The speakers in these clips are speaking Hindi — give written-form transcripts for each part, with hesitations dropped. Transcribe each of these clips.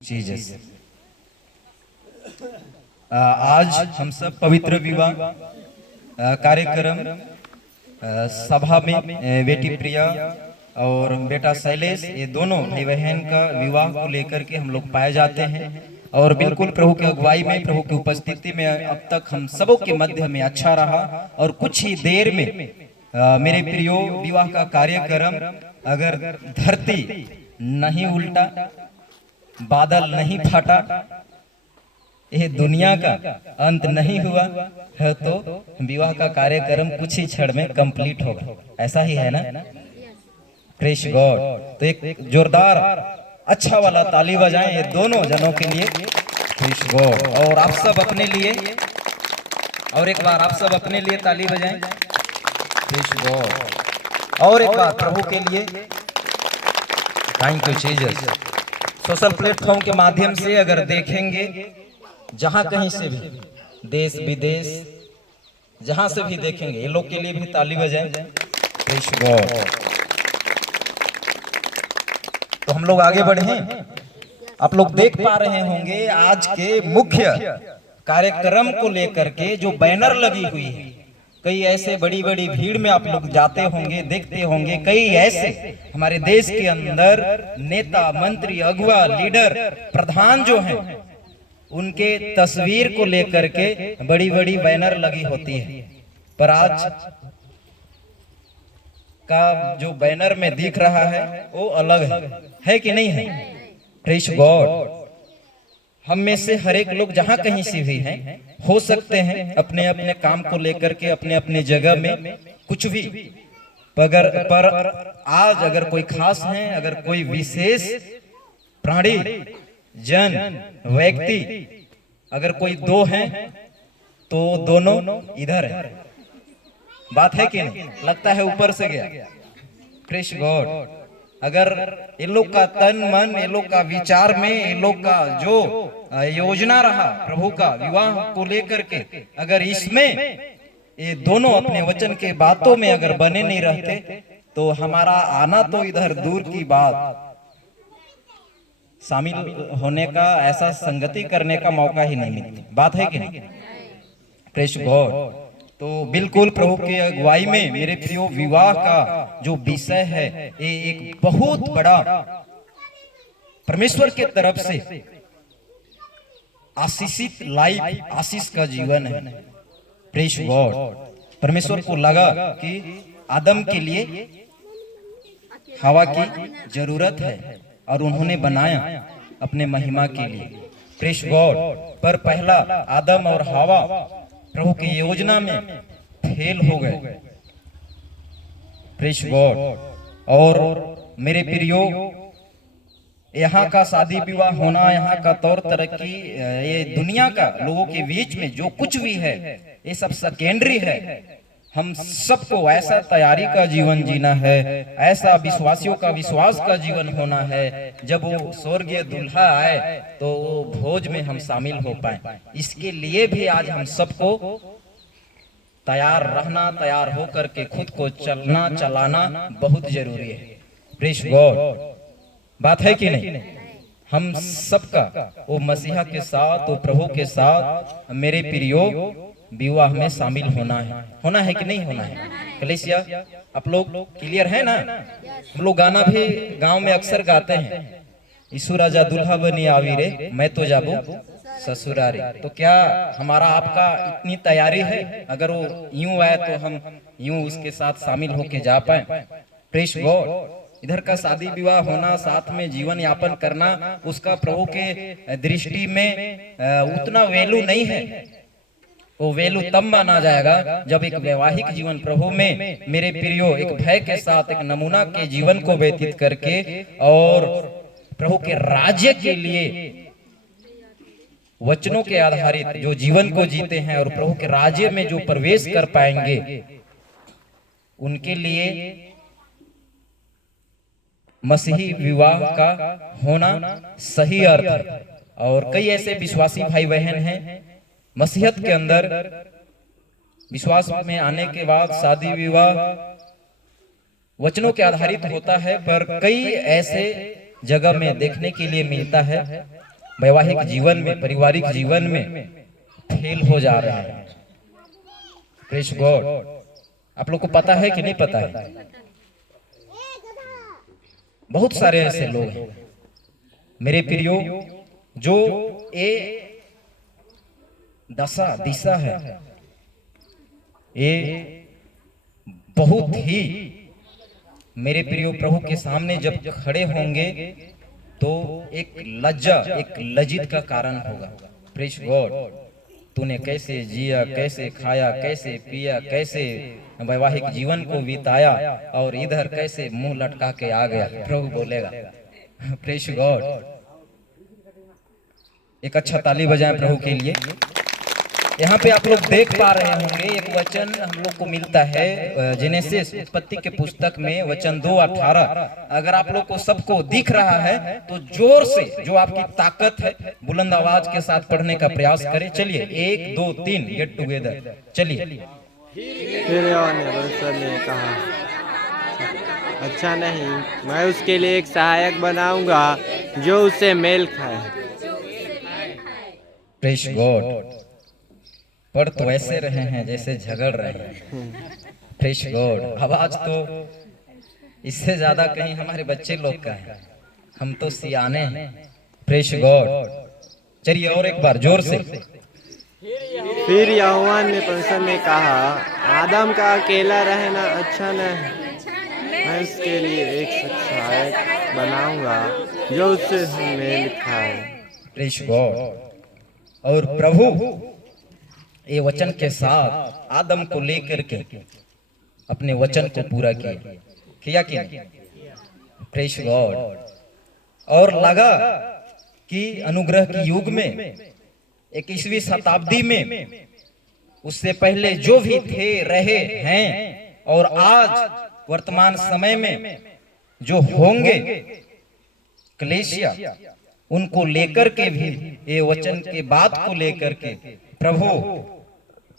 जीजस। आज हम सब पवित्र विवाह कार्यक्रम सभा में बेटी प्रिया और बेटा शैलेश, ये दोनों भाई बहन का विवाह को लेकर के हम लोग पाए जाते हैं। और बिल्कुल प्रभु की अगुवाई में, प्रभु की उपस्थिति में अब तक हम सबों के मध्य में अच्छा रहा। और कुछ ही देर में मेरे प्रियो विवाह का कार्यक्रम, अगर धरती नहीं उल्टा, बादल नहीं फटा, यह दुनिया का अंत नहीं हुआ है, तो विवाह का कार्यक्रम कुछ ही क्षण में कंप्लीट होगा। ऐसा ही है ना? Praise God. तो एक जोरदार अच्छा वाला ताली बजाएं ये दोनों जनों के लिए। Praise God. और आप सब अपने लिए, और एक बार आप सब अपने लिए ताली बजाएं। Praise God. और एक बार प्रभु के लिए। Thank you Jesus. Social platform के माध्यम से अगर देखेंगे, जहां कहीं से भी, देश विदेश जहां से भी देखेंगे, ये लोग के लिए भी ताली बजाएं। Praise God. तो हम लोग आगे बढ़े हैं। आप लोग देख पा रहे होंगे आज के मुख्य कार्यक्रम को लेकर के जो बैनर लगी हुई है, कई ऐसे बड़ी बड़ी भीड़ में आप लोग जाते होंगे, देखते होंगे, कई ऐसे हमारे देश के अंदर नेता, मंत्री, अगुआ, लीडर, प्रधान जो हैं, उनके तस्वीर को लेकर के बड़ी बड़ी बैनर लगी होती है। पर आज का जो बैनर में दिख रहा है वो अलग है कि नहीं है? Praise God. हम में से हर एक लोग जहां कहीं से भी हैं, हो सकते हैं अपने अपने काम को लेकर के अपने अपने जगह में कुछ भी, पर आज अगर कोई खास है, अगर कोई विशेष प्राणी, जन, व्यक्ति, अगर कोई दो हैं तो दोनों इधर है। बात है कि नहीं? लगता है ऊपर से गया। Praise God. अगर ये लोग का तन मन, ये लोग का विचार में, ये लोग का जो योजना रहा प्रभु का विवाह को लेकर के, अगर इसमें ये दोनों अपने वचन के बातों में अगर बने नहीं रहते, तो हमारा आना तो इधर दूर की बात, शामिल होने का, ऐसा संगति करने का मौका ही नहीं मिलता। बात है कि नहीं? Praise God. तो बिल्कुल प्रभु की अगुवाई में मेरे प्रियो विवाह का जो विषय है, ये एक बहुत बड़ा परमेश्वर के तरफ से आशीषित लाइफ, आशीष का जीवन है। Praise God. परमेश्वर को लगा कि आदम के लिए हवा की जरूरत है और उन्होंने बनाया अपने महिमा के लिए। Praise God. पर पहला आदम और हवा प्रभु की योजना में फेल हो गए। Praise God. और मेरे प्रियो, यहाँ का शादी विवाह होना, यहाँ का तौर तरक्की, ये दुनिया का लोगों के बीच में जो कुछ भी है, ये सब सेकेंडरी है। हम सबको ऐसा तैयारी का जीवन जीना है, ऐसा विश्वासियों का विश्वास का जीवन होना है, जब वो स्वर्गीय दुल्हा आए तो वो भोज में हम शामिल हो पाए। इसके लिए भी आज हम सबको तैयार रहना, तैयार होकर के खुद को चलना, चलाना बहुत जरूरी है। Praise God. बात है कि नहीं? हम सबका वो मसीहा के साथ, वो प्रभु के साथ मेरे प्रियो विवाह में शामिल होना है कि नहीं होना है? कलीसिया, आप लोग क्लियर है ना? हम लोग गाना भी गांव में अक्सर गाते हैं, यीशु राजा दुल्हा बनी आवी रे, मैं तो जाबू ससुरारी। तो क्या हमारा आपका इतनी तैयारी है? अगर वो यूं आए तो हम यूं उसके साथ शामिल होके जा पाए। Praise God. इधर का शादी विवाह होना, साथ में जीवन यापन करना, उसका प्रभु के दृष्टि में उतना वैल्यू नहीं है। वो वैल्यू तब माना जाएगा जब एक वैवाहिक जीवन प्रभु में मेरे प्रियो एक भय के साथ, एक नमूना के जीवन को व्यतीत करके और प्रभु के राज्य के लिए वचनों के आधारित जो जीवन को जीते हैं और प्रभु के राज्य में जो प्रवेश कर पाएंगे, उनके लिए मसीही विवाह का होना सही अर्थ है। और कई ऐसे विश्वासी भाई बहन हैं, मसीहत के अंदर विश्वास में आने के बाद शादी विवाह वचनों के आधारित होता है, पर कई ऐसे जगह में देखने के लिए मिलता है वैवाहिक जीवन में, पारिवारिक जीवन में फेल हो जा रहे हैं। Praise God. आप लोग को पता है कि नहीं पता है? बहुत सारे ऐसे लोग हैं मेरे प्रियो, जो ये दशा दिशा है, ये बहुत ही मेरे प्रियो प्रभु के सामने जब खड़े होंगे तो एक लज्जा, एक लज्जित का कारण होगा। Praise God. तूने कैसे जिया, कैसे खाया, कैसे पिया, कैसे वैवाहिक जीवन को बिताया और इधर कैसे मुंह लटका के आ गया, प्रभु बोलेगा। Praise God. एक अच्छा ताली बजाएं प्रभु के लिए। यहाँ पे आप लोग देख पा रहे होंगे एक वचन हम लोग को मिलता है जेनेसिस, उत्पत्ति के पुस्तक में वचन 2:18। अगर आप लोग को सबको दिख रहा है तो जोर से, जो आपकी ताकत है, बुलंद आवाज के साथ पढ़ने का प्रयास करें। चलिए 1 2 3 गेट टुगेदर। चलिए। फिर ने कहा, अच्छा नहीं, मैं उसके लिए एक सहायक बनाऊंगा जो उससे मेल खाए। Praise God. पढ़ तो ऐसे रहे हैं जैसे झगड़ रहे हैं। Praise God. आवाज तो इससे ज्यादा कहीं हमारे बच्चे लोग का है, हम तो सियाने हैं। Praise God. चलिए और एक बार जोर से। फिर यहोवा ने परमेश्वर ने कहा, आदम का अकेला रहना अच्छा नहीं, मैं उसके लिए एक सहायक बनाऊंगा जो उससे मेल खाए। Praise God. और प्रभु ये वचन के साथ आदम को लेकर के अपने वचन को पूरा किया कि नहीं? Praise God. और लगा कि अनुग्रह की युग में 21वीं शताब्दी में उससे पहले जो भी थे, रहे हैं और आज वर्तमान समय में जो होंगे कलीसिया, उनको लेकर के भी, ये वचन के बात को लेकर के प्रभु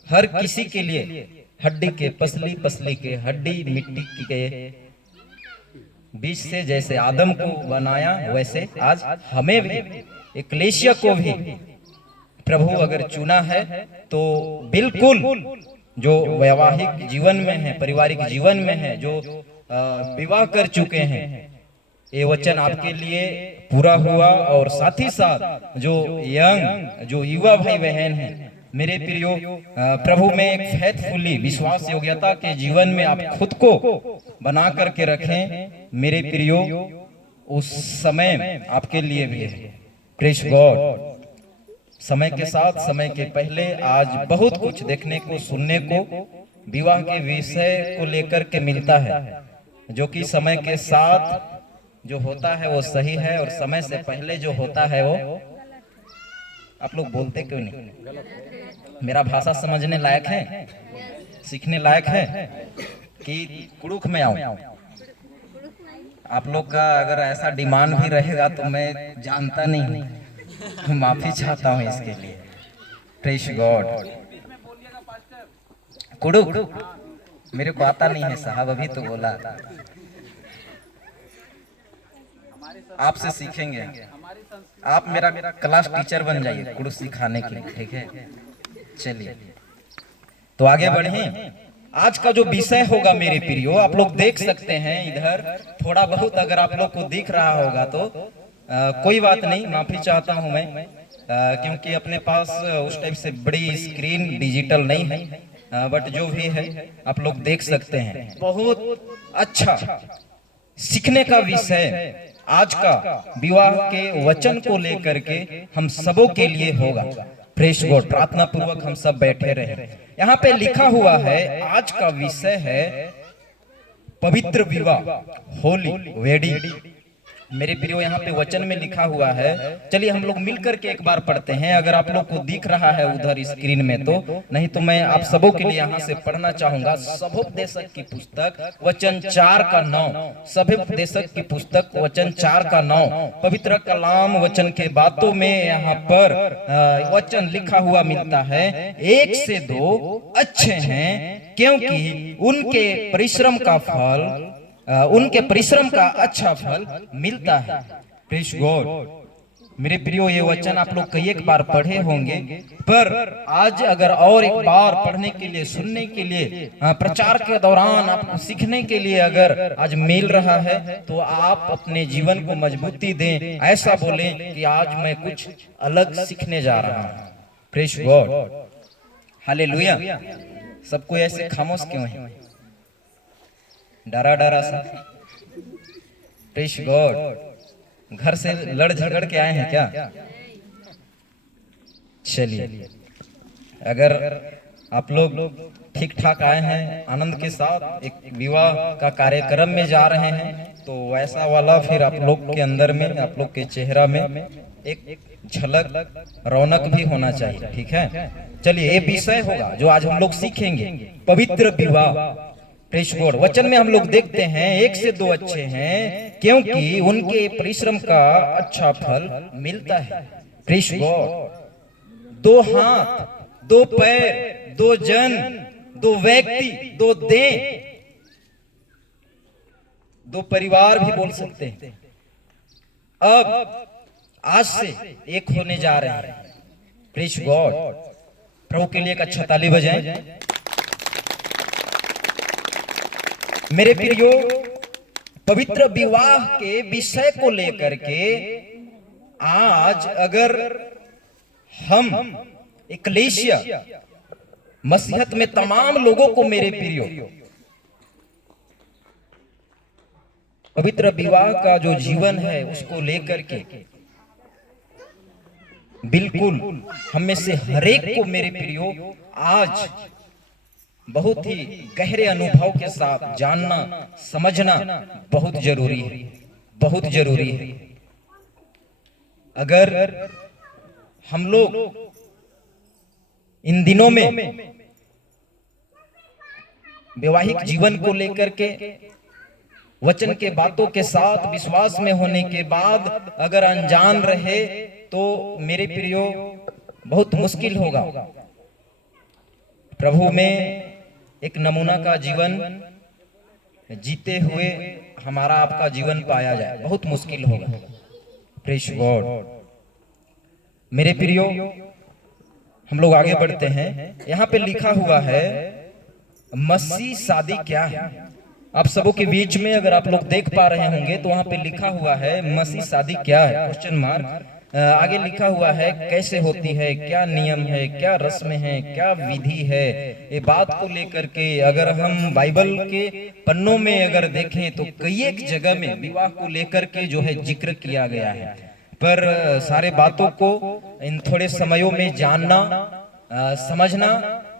हर किसी के लिए हड्डी के पसली, पसली के हड्डी, मिट्टी के बीच से जैसे आदम को बनाया, वैसे आज हमें भी, एक्लेशिया को भी प्रभु अगर चुना है तो बिल्कुल जो वैवाहिक जीवन में है, पारिवारिक जीवन में है, जो विवाह कर चुके हैं, ये वचन आपके लिए पूरा हुआ। और साथ ही साथ जो यंग, जो युवा भाई बहन हैं मेरे प्रियो, प्रभु में एक फेथफुली, विश्वास योग्यता के जीवन में आप खुद को बना करके रखें मेरे प्रियो, उस समय आपके लिए भी है। Praise God. समय के साथ, समय के पहले आज बहुत कुछ देखने को, सुनने को विवाह के विषय को लेकर के मिलता है, जो कि समय के साथ जो होता है वो सही है और समय से पहले जो होता है वो, आप लोग बोलते क्यों नहीं? मेरा भाषा समझने लायक है, सीखने लायक है कि कुड़ुख में आऊं? आप लोग का अगर ऐसा डिमांड भी रहेगा तो मैं जानता नहीं, माफी चाहता हूं इसके लिए। Praise God. कुड़ुख मेरे को आता नहीं है साहब, अभी तो बोला। आपसे सीखेंगे, आप मेरा क्लास टीचर बन जाइए कुड़ुख सिखाने के लिए, ठीक है? चलिए तो आगे बढ़ें। आज का जो विषय होगा मेरे प्रियो, आप लोग देख सकते हैं इधर थोड़ा बहुत, अगर आप लोग को दिख रहा होगा तो कोई बात नहीं, माफी चाहता हूं मैं, क्योंकि अपने पास उस टाइप से बड़ी स्क्रीन डिजिटल नहीं है, बट जो भी है आप लोग देख सकते हैं। बहुत अच्छा सीखने का विषय आज का विवाह के वचन को लेकर के हम सबों के लिए होगा। Praise God. प्रार्थना पूर्वक हम सब बैठे रहे। यहाँ पे लिखा हुआ है, आज का विषय है पवित्र विवाह, होली वेडिंग। मेरे प्रियो यहाँ पे वचन में लिखा हुआ है, चलिए हम लोग मिलकर के एक बार पढ़ते हैं। अगर आप लोग को दिख रहा है उधर स्क्रीन में तो, नहीं तो मैं आप सबों के लिए यहाँ से पढ़ना चाहूंगा। सभोपदेशक की पुस्तक वचन 4:9, सभोपदेशक की पुस्तक वचन 4:9, पवित्र कलाम वचन के बातों में यहाँ पर वचन लिखा हुआ मिलता है, 1 से 2 अच्छे हैं क्योंकि उनके परिश्रम का फल, उनके परिश्रम का अच्छा फल मिलता है। Praise God. मेरे प्रियो, ये वचन आप लोग कई एक बार पढ़े होंगे, पर आज अगर और एक बार पढ़ने के लिए, सुनने के लिए, प्रचार के दौरान आपको सीखने के लिए अगर आज मिल रहा है, तो आप अपने जीवन को मजबूती दें। ऐसा बोले कि आज मैं कुछ अलग सीखने जा रहा हूँ। Praise God, hallelujah. सबको ऐसे खामोश क्यों है, डरा डरा सा? Praise God. घर से लड़ झगड़ के आए हैं क्या? चलिए, अगर आप लोग ठीक ठाक आए हैं, आनंद के साथ एक विवाह का कार्यक्रम में जा रहे हैं, तो वैसा वाला फिर आप लोग के अंदर में, आप लोग के चेहरा में एक झलक, रौनक भी होना चाहिए। ठीक है, चलिए, ये विषय होगा जो आज हम लोग सीखेंगे, पवित्र विवाह। Praise God. वचन में हम लोग देखते हैं 1 से 2 अच्छे हैं, क्योंकि उनके परिश्रम का अच्छा फल मिलता है। Praise God. 2 हाथ, 2 पैर, 2 जन, 2 व्यक्ति, 2 देह, 2 परिवार भी बोल सकते हैं, अब आज से एक होने जा रहे हैं। Praise God. प्रभु के लिए एक अच्छा ताली बजाएं। मेरे प्रियो, पवित्र विवाह के विषय को लेकर के आज अगर हम इक्लेसिया मसीहत में तमाम लोगों को, मेरे प्रियो, पवित्र विवाह का जो जीवन है उसको लेकर के बिल्कुल हम में से हरेक को, मेरे प्रियो, आज बहुत ही गहरे अनुभव के साथ जानना, समझना बहुत जरूरी है, बहुत जरूरी है। अगर हम लोग इन दिनों में वैवाहिक जीवन को लेकर के वचन के बातों के साथ विश्वास में होने के बाद अगर अनजान रहे, तो मेरे प्रियो बहुत मुश्किल होगा। प्रभु में एक नमूना का जीवन जीते हुए हमारा आपका जीवन पाया जाए, बहुत मुश्किल होगा। Praise God. मेरे प्रियो, हम लोग आगे बढ़ते हैं। यहाँ पे लिखा हुआ है मसीह शादी क्या है। आप सबों के बीच में अगर आप लोग देख पा रहे होंगे तो वहां पे लिखा हुआ है मसीह शादी क्या है, क्वेश्चन मार्क। आगे लिखा हुआ है कैसे होती है, क्या नियम है, क्या रस्म है, क्या विधि है। ये बात को लेकर के अगर हम बाइबल के पन्नों में अगर देखें तो कई एक जगह में विवाह को लेकर के जो है जिक्र किया गया है, पर सारे बातों को इन थोड़े समयों में जानना, समझना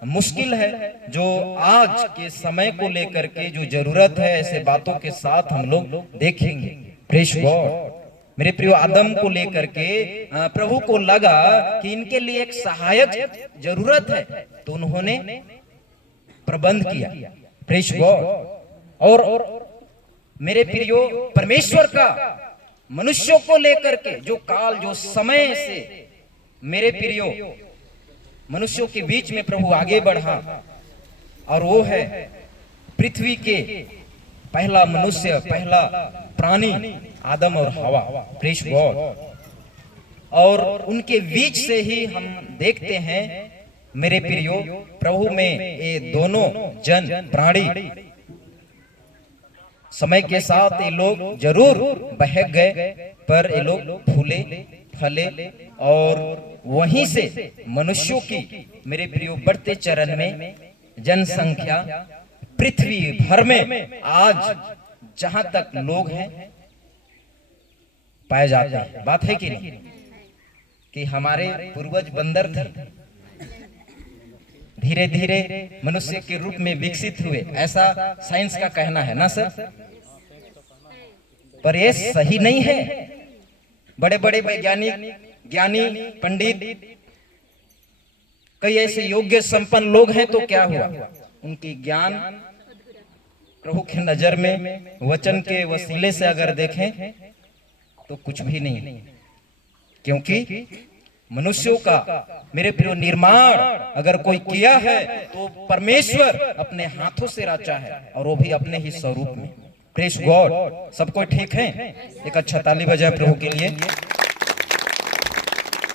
मुश्किल है। जो आज के समय को लेकर के जो जरूरत है, ऐसे बातों के साथ हम लोग देखेंगे। Praise God. मेरे प्रियो, आदम को लेकर के प्रभु को लगा कि इनके लिए एक सहायक जरूरत है, तो उन्होंने प्रबंध किया। Praise God. और मेरे प्रियो, परमेश्वर का मनुष्यों को लेकर के जो काल, जो समय से मेरे प्रियो मनुष्यों के बीच में प्रभु आगे बढ़ा, और वो है पृथ्वी के पहला मनुष्य, पहला प्राणी आदम और हवा। Praise God. और उनके बीच से ही हम देखते हैं मेरे प्रियो, प्रभु में ये दोनों जन प्राणी समय के साथ ये लोग जरूर बहक गए, पर ये लोग फूले फले, और वहीं से मनुष्यों की मेरे प्रियो बढ़ते चरण में जनसंख्या पृथ्वी भर में आज जहां तक लोग हैं पाए जाते हैं। बात है कि नहीं कि हमारे पूर्वज बंदर थे, धीरे धीरे मनुष्य के रूप में विकसित हुए, ऐसा साइंस का कहना है ना सर? पर यह सही नहीं है। बड़े बड़े वैज्ञानिक, ज्ञानी, पंडित, कई ऐसे योग्य संपन्न लोग हैं, तो क्या हुआ? उनकी ज्ञान प्रभु की नजर में वचन के वसीले से अगर देखें तो कुछ भी नहीं, क्योंकि मनुष्यों का मेरे प्रिय निर्माण अगर कोई किया है तो परमेश्वर अपने हाथों से रचा है, और वो भी अपने ही स्वरूप में। Praise God. सब कोई ठीक है? एक अच्छा ताली बजाए प्रभु के लिए।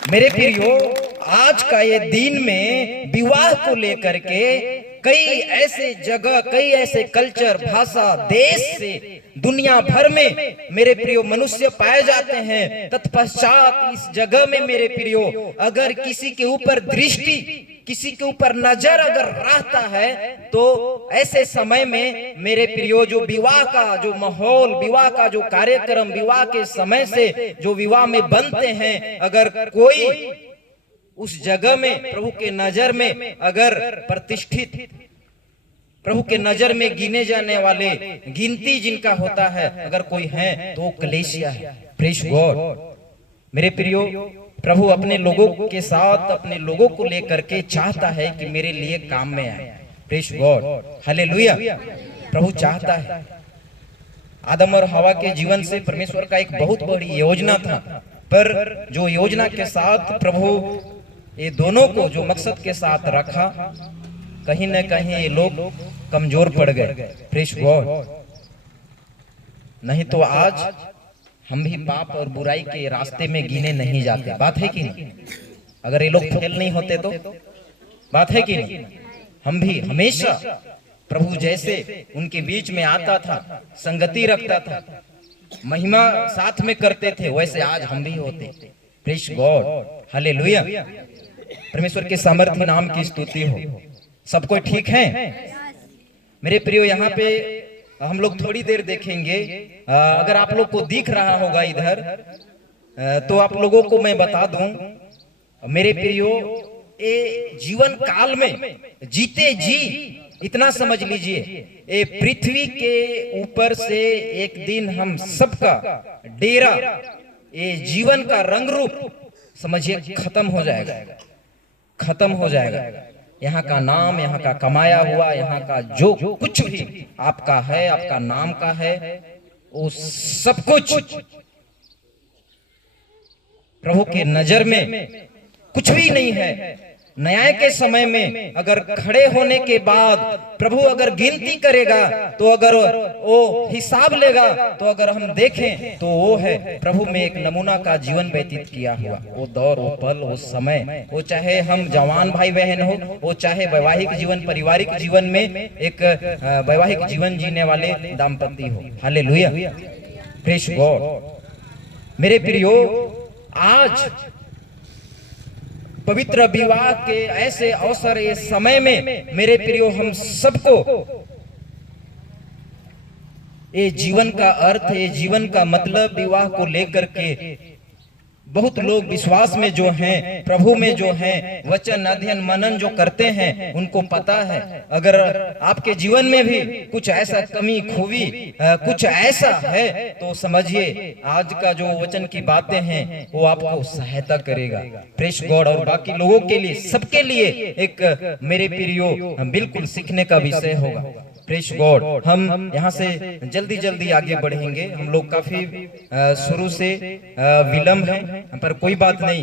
मेरे प्रियो, आज का ये दिन में विवाह को लेकर के कई ऐसे जगह, कई ऐसे कल्चर, भाषा, देश से दुनिया भर में मेरे प्रियो मनुष्य पाए जाते हैं। तत्पश्चात इस जगह में मेरे प्रियो अगर किसी के ऊपर दृष्टि, किसी के ऊपर नजर अगर रहता है, तो ऐसे समय में मेरे प्रियो जो विवाह का जो माहौल, विवाह का जो कार्यक्रम, विवाह के समय से जो विवाह में बनते हैं, अगर कोई उस जगह में प्रभु के नजर में अगर प्रतिष्ठित, प्रभु के नजर में गिने जाने वाले, गिनती जिनका होता है, अगर कोई है तो कलेसिया है। Praise God. मेरे प्रियो, प्रभु अपने लोगों के साथ, अपने लोगों को लेकर के चाहता है कि मेरे लिए काम में आए। Praise God, hallelujah. प्रभु चाहता है। आदम और हवा के जीवन से परमेश्वर का एक बहुत बड़ी योजना था, पर जो योजना के साथ प्रभु ये दोनों को जो मकसद के साथ रखा, कहीं न कहीं ये लोग कमजोर पड़ गए। Praise God. नहीं तो आज हम भी पाप और बुराई के रास्ते में गिने नहीं जाते। बात है कि नहीं? अगर ये लोग फेल नहीं होते तो बात है कि नहीं? हम भी हमेशा प्रभु जैसे उनके बीच में आता था, संगति रखता था, महिमा साथ में करते थे, वैसे आज हम भी होते। Praise God, hallelujah. परमेश्वर के सामर्थ्य नाम की स्तुति हो। सब कोई ठीक है? मेरे प्रियो, यहाँ पे हम लोग थोड़ी देर देखेंगे। अगर आप लोग को दिख रहा होगा इधर, तो आप लोगों को मैं बता दूं, मेरे प्रियो, ये जीवन काल में जीते जी इतना समझ लीजिए, ये पृथ्वी के ऊपर से एक दिन हम सबका डेरा, ये जीवन का रंग रूप समझिए खत्म हो जाएगा, खत्म हो जाएगा। यहाँ का नाम, यहाँ का कमाया हुआ, यहाँ का जो कुछ भी आपका है, आपका नाम का है, वो सब कुछ प्रभु के नजर में कुछ भी नहीं है। न्याय के समय में अगर खड़े होने के बाद प्रभु अगर गिनती करेगा, तो अगर वो हिसाब लेगा, तो अगर हम देखें तो वो है प्रभु में एक नमूना का जीवन व्यतीत किया हुआ। वो दौर, वो पल, वो समय, वो चाहे हम जवान भाई बहन हो, वो चाहे वैवाहिक जीवन, पारिवारिक जीवन में एक वैवाहिक जीवन जीने वाले दाम्पत्य हो। Hallelujah, praise God. मेरे प्रियो, आज पवित्र विवाह के ऐसे अवसर, ये समय में मेरे प्रियो हम सबको ये जीवन का अर्थ, ये जीवन का मतलब विवाह को लेकर के बहुत लोग विश्वास में जो हैं, प्रभु में जो हैं, वचन अध्ययन मनन जो करते हैं, उनको पता है। अगर आपके जीवन में भी कुछ ऐसा कमी, खूबी, कुछ ऐसा है, तो समझिए आज का जो वचन की बातें हैं वो आपको सहायता करेगा। Praise God. और बाकी लोगों के लिए, सबके लिए एक मेरे प्रियो बिल्कुल सीखने का विषय होगा। Praise God. हम यहाँ से जल्दी जल्दी आगे बढ़ेंगे। हम लोग काफी शुरू से विलम्ब है, पर कोई बात नहीं।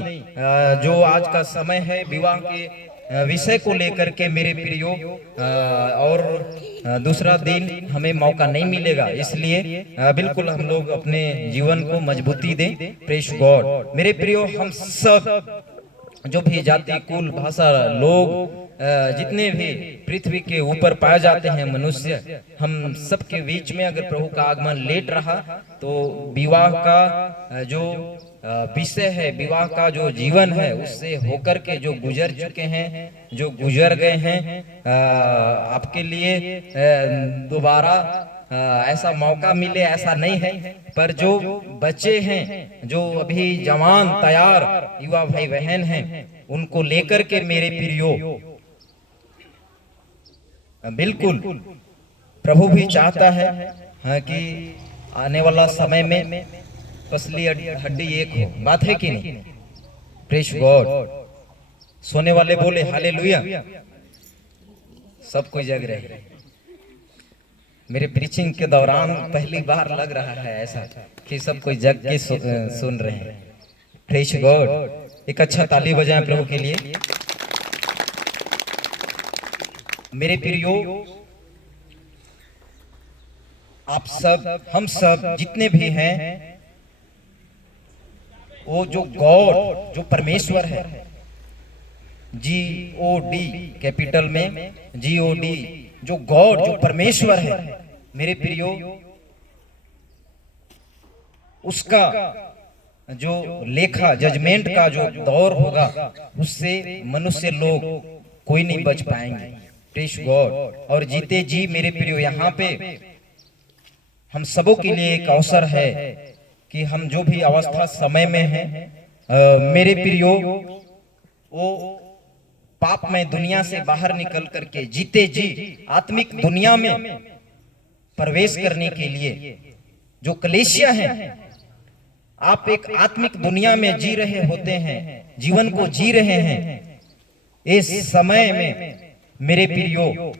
जो आज का समय है विवाह के विषय को लेकर के मेरे प्रियो, और दूसरा दिन हमें मौका नहीं मिलेगा, इसलिए बिल्कुल हम लोग अपने जीवन को मजबूती दें। Praise God. मेरे प्रियो, हम सब जो भी जाति, कुल, भाषा, लोग, जितने भी पृथ्वी के ऊपर पाए जाते हैं मनुष्य, हम सबके बीच में अगर प्रभु का आगमन लेट रहा, तो विवाह का जो विषय है, विवाह का जो जीवन है, उससे होकर के जो गुजर चुके हैं, जो गुजर गए हैं, आपके लिए दोबारा ऐसा मौका मिले ऐसा नहीं है। पर जो बच्चे हैं, जो अभी जवान तैयार युवा भाई बहन हैं, उनको लेकर के मेरे प्रियो बिल्कुल प्रभु भी चाहता है कि आने वाला समय में पसली हड्डी एक हो। बात है कि नहीं? Praise God. सोने वाले बोले हालेलुया। सब कोई जग रहे। मेरे प्रीचिंग के दौरान पहली बार लग रहा है ऐसा कि सब कोई जग के सुन रहे हैं। Praise God. एक अच्छा ताली बजाएं प्रभु के लिए। मेरे प्रियो, आप सब, हम सब जितने भी हैं, वो जो गॉड, जो परमेश्वर है, GOD कैपिटल में GOD, जो गॉड, जो परमेश्वर है मेरे प्रियो, उसका जो लेखा जजमेंट का जो दौर होगा, उससे मनुष्य लोग कोई नहीं बच पाएंगे। Praise God. और जीते जी मेरे प्रियो, यहाँ पे हम सबों के लिए एक अवसर है कि हम जो भी अवस्था समय में हैं, मेरे प्रियो, वो पाप में दुनिया से बाहर निकल करके जीते जी आत्मिक दुनिया में प्रवेश करने के लिए जो कलेशिया है, आप एक आत्मिक दुनिया में जी रहे होते हैं, जीवन को जी रहे हैं। इस समय में मेरे प्रियो,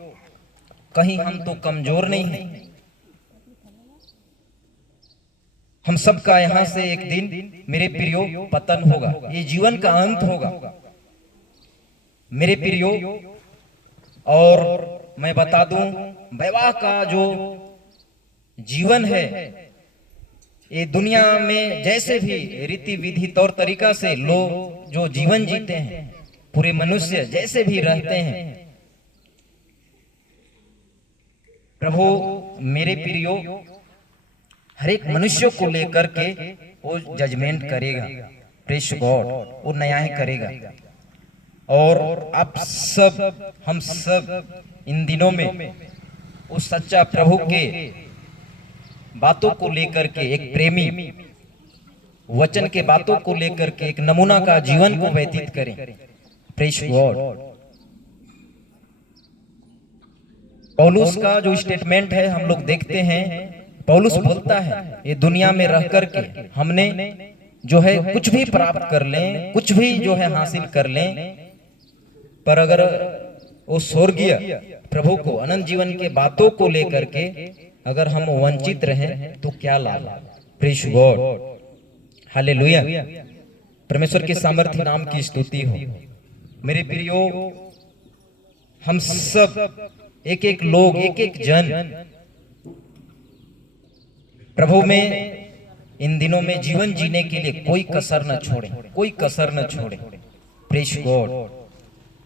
कहीं हम तो कमजोर नहीं हैं। हम सबका यहां से एक दिन मेरे प्रियो पतन होगा, ये जीवन का अंत होगा मेरे प्रियो। और मैं बता दूं, वैवाह का जो जीवन है, ये दुनिया में जैसे भी रीति विधि तौर तरीका से लोग जो जीवन जीते हैं, पूरे मनुष्य जैसे भी रहते हैं, प्रभु मेरे प्रियो हर एक मनुष्य को लेकर के वो जजमेंट करेगा। प्रेस गॉड, वो न्याय करेगा। और आप सब, हम सब इन दिनों में उस सच्चा प्रभु के बातों को लेकर के, एक प्रेमी वचन के बातों को लेकर के एक नमूना का जीवन को व्यतीत करें। Press God. पौलुस का जो स्टेटमेंट है हम लोग देखते हैं, पौलुस बोलता है ये दुनिया में रह करके हमने जो है कुछ भी प्राप्त कर लें, कुछ भी जो है हासिल कर लें, पर अगर वो स्वर्गीय प्रभु को, अनंत जीवन के बातों को लेकर के अगर हम वंचित रहें तो क्या लाभ। Praise God, hallelujah. परमेश्वर के सामर्थ्य नाम की स्तुति हो। मेरे प्रियो, हम सब एक एक लोग, एक एक जन प्रभु में इन दिनों में जीवन जीने के लिए कोई कसर न छोड़े, कोई कसर न छोड़े। Praise God.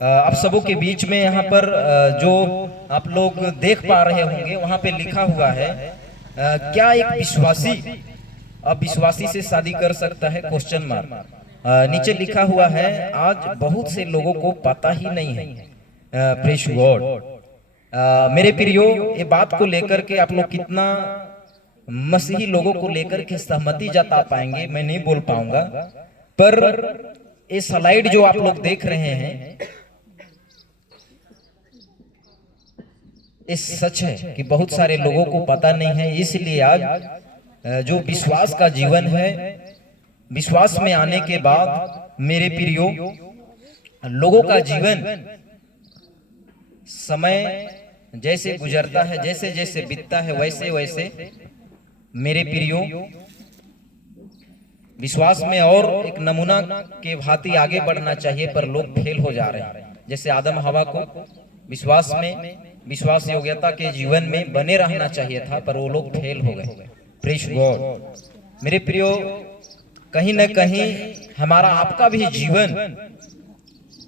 आप सबों के बीच में यहाँ पर जो आप लोग देख पा रहे होंगे, वहां पे लिखा हुआ है, क्या एक विश्वासी अविश्वासी से शादी कर सकता है? Question mark. नीचे लिखा हुआ है, आज बहुत से लोगों को पता ही नहीं है। Praise God. मेरे प्रियो, ये बात को लेकर के आप लोग कितना मसीही लोगों को लेकर के सहमति जता पाएंगे मैं नहीं बोल पाऊंगा, पर ये स्लाइड जो आप लोग देख रहे हैं, ये सच है कि बहुत सारे लोगों को पता नहीं है। इसलिए आज जो विश्वास का जीवन है, विश्वास में आने के बाद मेरे प्रियो, लोगों का जीवन समय जैसे गुजरता है, जैसे जैसे बीतता है, वैसे वैसे मेरे प्रियो विश्वास में और एक नमूना के भांति आगे बढ़ना चाहिए, पर लोग फेल हो जा रहे हैं। जैसे आदम हवा को विश्वास में, विश्वास योग्यता के जीवन में बने रहना चाहिए था, पर वो लोग फेल हो गए। Praise God. मेरे प्रियो, कहीं न कहीं हमारा आपका भी जीवन,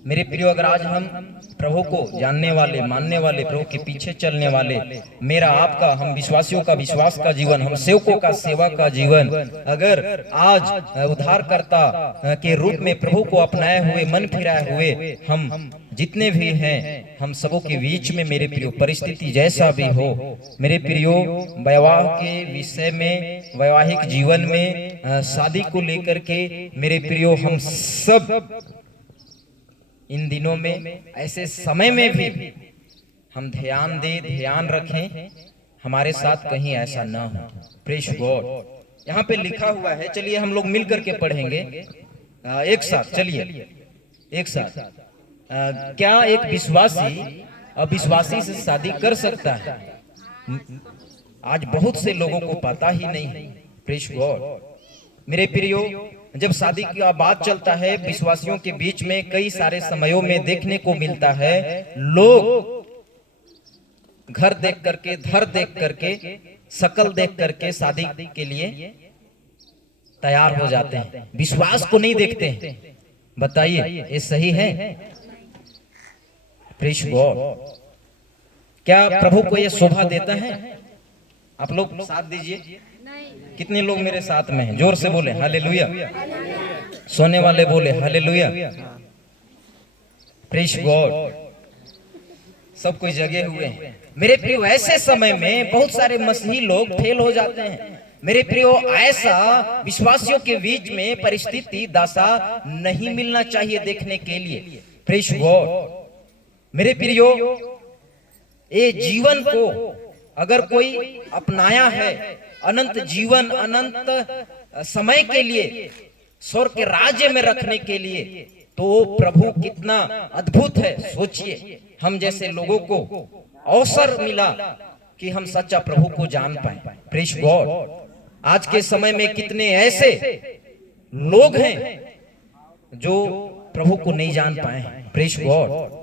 मेरे प्रियो, अगर आज हम प्रभु को जानने वाले, मानने वाले, प्रभु के पीछे चलने वाले, मेरा आपका, हम विश्वासियों का विश्वास का जीवन, हम सेवकों का सेवा का जीवन, अगर आज उद्धारकर्ता के रूप में प्रभु को अपनाए हुए, मन फिराए हुए हम जितने भी हैं, हम सबों के बीच में मेरे प्रियो परिस्थिति जैसा भी हो, मेरे प्रियो वैवाह के विषय में, वैवाहिक जीवन में, शादी को लेकर के मेरे प्रियो, हम सब इन दिनों में, ऐसे समय में भी हम ध्यान दें, ध्यान रखें, हमारे साथ कहीं ऐसा ना हो। Praise God. यहाँ पे लिखा हुआ है, चलिए हम लोग मिल करके पढ़ेंगे एक साथ। चलिए एक साथ। क्या एक विश्वासी अविश्वासी से शादी कर सकता है? आज बहुत से लोगों को पता ही नहीं है। Praise God. मेरे प्रियो, जब शादी का बात चलता है, विश्वासियों के बीच में कई सारे समयों में देखने को मिलता है, लोग घर देख करके, धर देख करके, शकल देख करके शादी के लिए तैयार हो जाते हैं, विश्वास को नहीं देखते हैं। बताइए ये सही है? Praise God. क्या प्रभु को ये शोभा देता है? आप लोग साथ दीजिए। कितने लोग मेरे साथ में हैं? जोर से बोले हालेलुया। सोने वाले बोले हालेलुया। Praise God. सब कोई जगे हुए हैं। मेरे प्रियो, ऐसे समय में बहुत सारे मसीही लोग फेल हो जाते हैं। मेरे प्रियो, ऐसा विश्वासियों के बीच में परिस्थिति दशा नहीं मिलना चाहिए देखने के लिए। Praise God. मेरे प्रियो, ये जीवन को अगर कोई अपनाया है, अनंत जीवन, अनंत समय के लिए, स्वर्ग के राज्य में रखने के लिए, तो प्रभु कितना अद्भुत है। सोचिए, हम जैसे लोगों को अवसर मिला कि हम सच्चा प्रभु को जान पाए। Praise God. आज के समय में कितने ऐसे लोग हैं जो प्रभु को नहीं जान पाए। Praise God.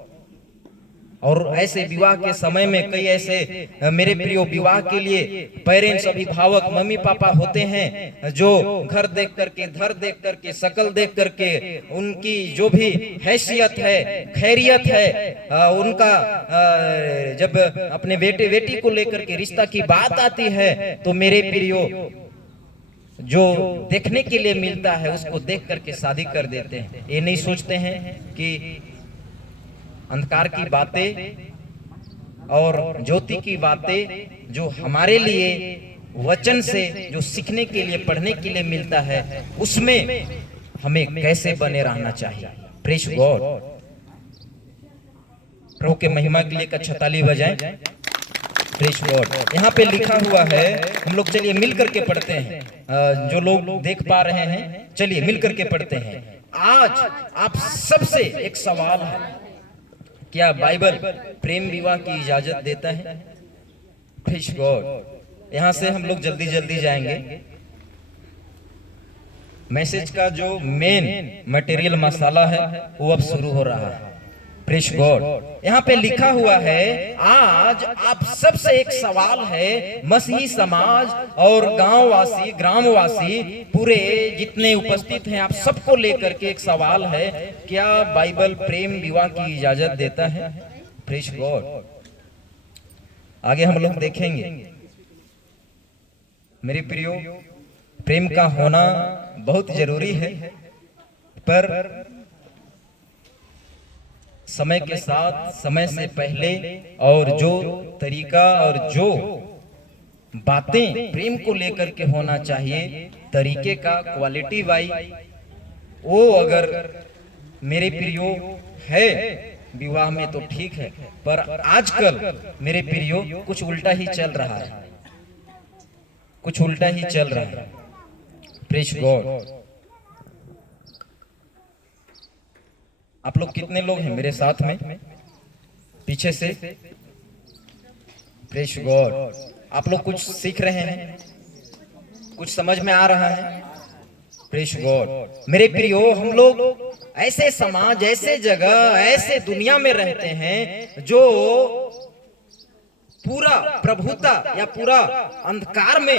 और ऐसे विवाह के समय में कई ऐसे मेरे प्रियो विवाह के लिए पेरेंट्स, अभिभावक, मम्मी पापा होते हैं जो घर देख करके, धर देख करके, शकल देख करके, उनकी जो भी हैसियत है, खैरियत है, उनका जब अपने बेटे बेटी को लेकर के रिश्ता की बात आती है तो मेरे प्रियो जो देखने के लिए मिलता है उसको देख करके शादी कर देते हैं। ये नहीं सोचते हैं कि अंधकार की बातें और ज्योति की बातें जो हमारे लिए वचन से जो सीखने के लिए, पढ़ने के लिए मिलता है, उसमें हमें कैसे बने रहना चाहिए। Praise God. प्रभु के महिमा के लिए एक अच्छा ताली बजाएं। Praise God. यहाँ पे लिखा हुआ है, हम लोग चलिए मिल करके पढ़ते हैं। जो लोग देख पा रहे हैं, चलिए मिल करके पढ़ते हैं। आज आप सबसे एक सवाल है, क्या बाइबल प्रेम विवाह की इजाजत देता है? Praise God. यहां से हम लोग जल्दी जल्दी जाएंगे। मैसेज का जो मेन मटेरियल मसाला है वो अब शुरू हो रहा है। Praise God. यहाँ पे लिखा हुआ है, आज आप सबसे एक सवाल है, मसीही समाज और गांववासी, ग्रामवासी, पूरे जितने उपस्थित हैं, आप सबको लेकर के एक सवाल है, क्या बाइबल प्रेम विवाह की इजाजत देता है? Praise God. आगे हम लोग देखेंगे। मेरे प्रियो, प्रेम का होना बहुत जरूरी है, पर समय के साथ, समय से पहले, और जो तरीका और जो बातें प्रेम को लेकर के होना चाहिए, तरीके का, क्वालिटी वाइज, वो अगर मेरे प्रियो है विवाह में तो ठीक है, पर आजकल मेरे प्रियो कुछ उल्टा ही चल रहा है। कुछ उल्टा ही चल रहा है। Praise God. आप लोग कितने लोग हैं मेरे साथ में पीछे से? Praise God. आप लोग कुछ सीख रहे हैं, कुछ समझ में आ रहा है? Praise God. मेरे प्रियो, हम लोग ऐसे समाज, ऐसे जगह, ऐसे दुनिया में रहते हैं जो पूरा प्रभुता या पूरा अंधकार में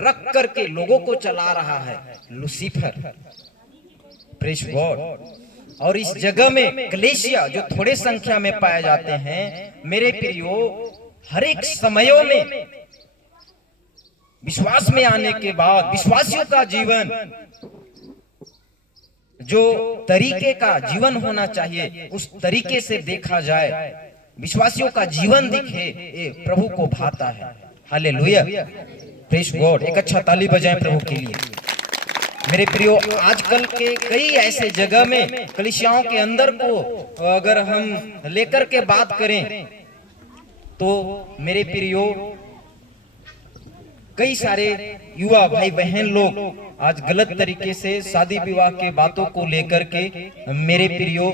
रख करके लोगों को चला रहा है, लूसीफर। Praise God. और इस जगह में कलीसिया जो थोड़े संख्या में पाए जाते हैं, मेरे प्रियो, हर एक समयों में विश्वास में आने के बाद विश्वासियों का जीवन जो तरीके का जीवन होना चाहिए उस तरीके से देखा जाए, विश्वासियों का जीवन दिखे, ये प्रभु को भाता है। हालेलुया। Praise God. एक अच्छा ताली बजाएं प्रभु के लिए। मेरे प्रियो, आजकल के कई ऐसे जगह में कलीसियाओं के अंदर को अगर हम लेकर के बात करें तो मेरे प्रियो, कई सारे युवा भाई बहन लोग आज गलत तरीके से शादी विवाह के बातों को लेकर के, मेरे प्रियो,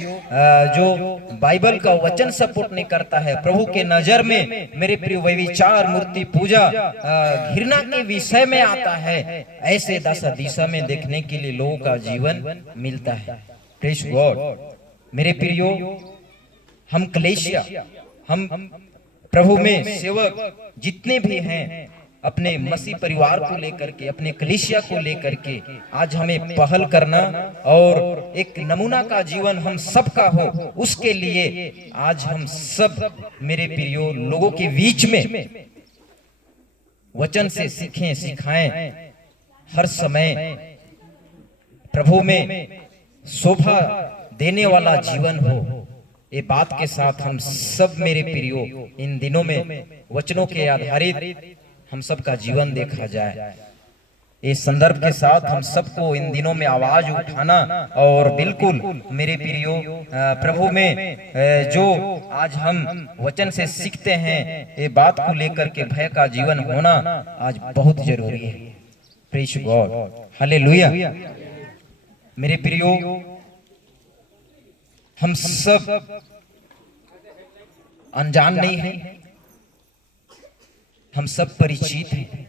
जो बाइबल का वचन सपोर्ट नहीं करता है, प्रभु के नजर में मेरे प्रियो व्यभिचार, मूर्ति पूजा, घृणा के विषय में आता है, ऐसे दशा दिशा में देखने के लिए लोगों का जीवन मिलता है। Praise God. मेरे प्रियो, हम कलीसिया, हम प्रभु में सेवक जितने भी हैं, अपने मसीह परिवार को लेकर के, अपने कलीसिया को लेकर के आज हमें पहल करना और एक नमूना का जीवन हम सबका हो, उसके लिए आज हम सब मेरे प्रियो लोगों के बीच में वचन से सीखें, सिखाएं, हर समय प्रभु में शोभा देने वाला जीवन हो। ये बात के साथ हम सब मेरे प्रियो इन दिनों में वचनों के आधारित हम सबका जीवन देखा जाए। इस संदर्भ के साथ हम सबको इन दिनों में आवाज उठाना और बिल्कुल मेरे प्रियो प्रभु में जो आज हम वचन से सीखते हैं, ये बात को लेकर के भय का जीवन होना आज बहुत जरूरी है। Praise God, hallelujah. मेरे प्रियो, हम सब अनजान नहीं हैं, हम सब परिचित हैं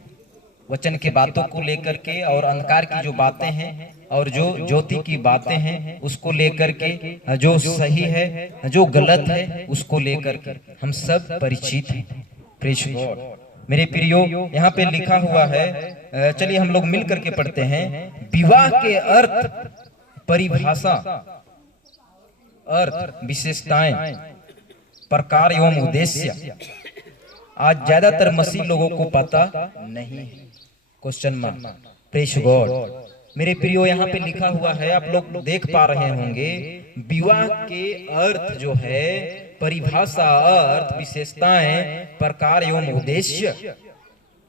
वचन के बातों को लेकर के, और अंधकार की जो बातें हैं और जो ज्योति की बातें हैं उसको लेकर के, जो सही है जो गलत है उसको लेकर के हम सब परिचित हैं। Praise God. मेरे प्रियो, यहाँ पे लिखा हुआ है, चलिए हम लोग मिल करके पढ़ते हैं। विवाह के अर्थ, परिभाषा, अर्थ, विशेषताएं, प्रकार एवं उद्देश्य आज ज्यादातर मसीह लोगों को पता नहीं है। Question mark. Praise God. मेरे प्रियो, यहाँ पे लिखा हुआ है, आप लोग देख पा रहे होंगे, विवाह के अर्थ जो है, परिभाषा, अर्थ, विशेषताएं, प्रकार एवं उद्देश्य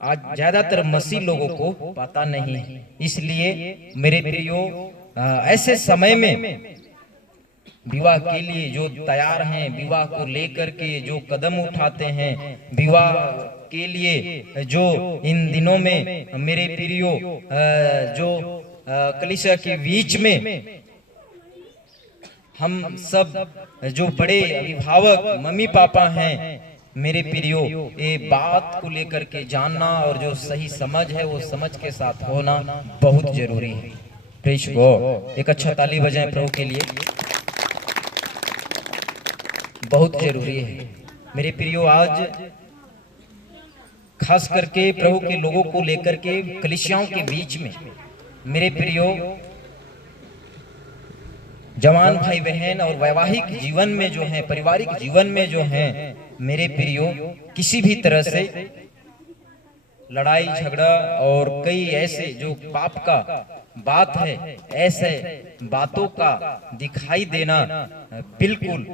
आज ज्यादातर मसीह लोगों को पता नहीं है। इसलिए मेरे प्रियो, ऐसे समय में विवाह के लिए जो तैयार हैं, विवाह को लेकर के जो कदम उठाते हैं, विवाह के लिए जो इन दिनों में मेरे प्रियो जो कलीसिया के बीच में हम सब जो बड़े अभिभावक मम्मी पापा हैं, मेरे प्रियो, ये बात को लेकर के जानना और जो सही समझ है वो समझ के साथ होना बहुत जरूरी है। Praise God. एक अच्छा ताली बजाएं प्रभु के लिए, बहुत जरूरी है। मेरे प्रियो, आज खास करके प्रभु के लोगों को लेकर के कलीसियाओं के बीच में मेरे प्रियो जवान भाई बहन और वैवाहिक जीवन में जो है, पारिवारिक जीवन में जो है, मेरे प्रियो किसी भी तरह से लड़ाई झगड़ा और कई ऐसे जो पाप का बात है, ऐसे बातों का दिखाई देना बिल्कुल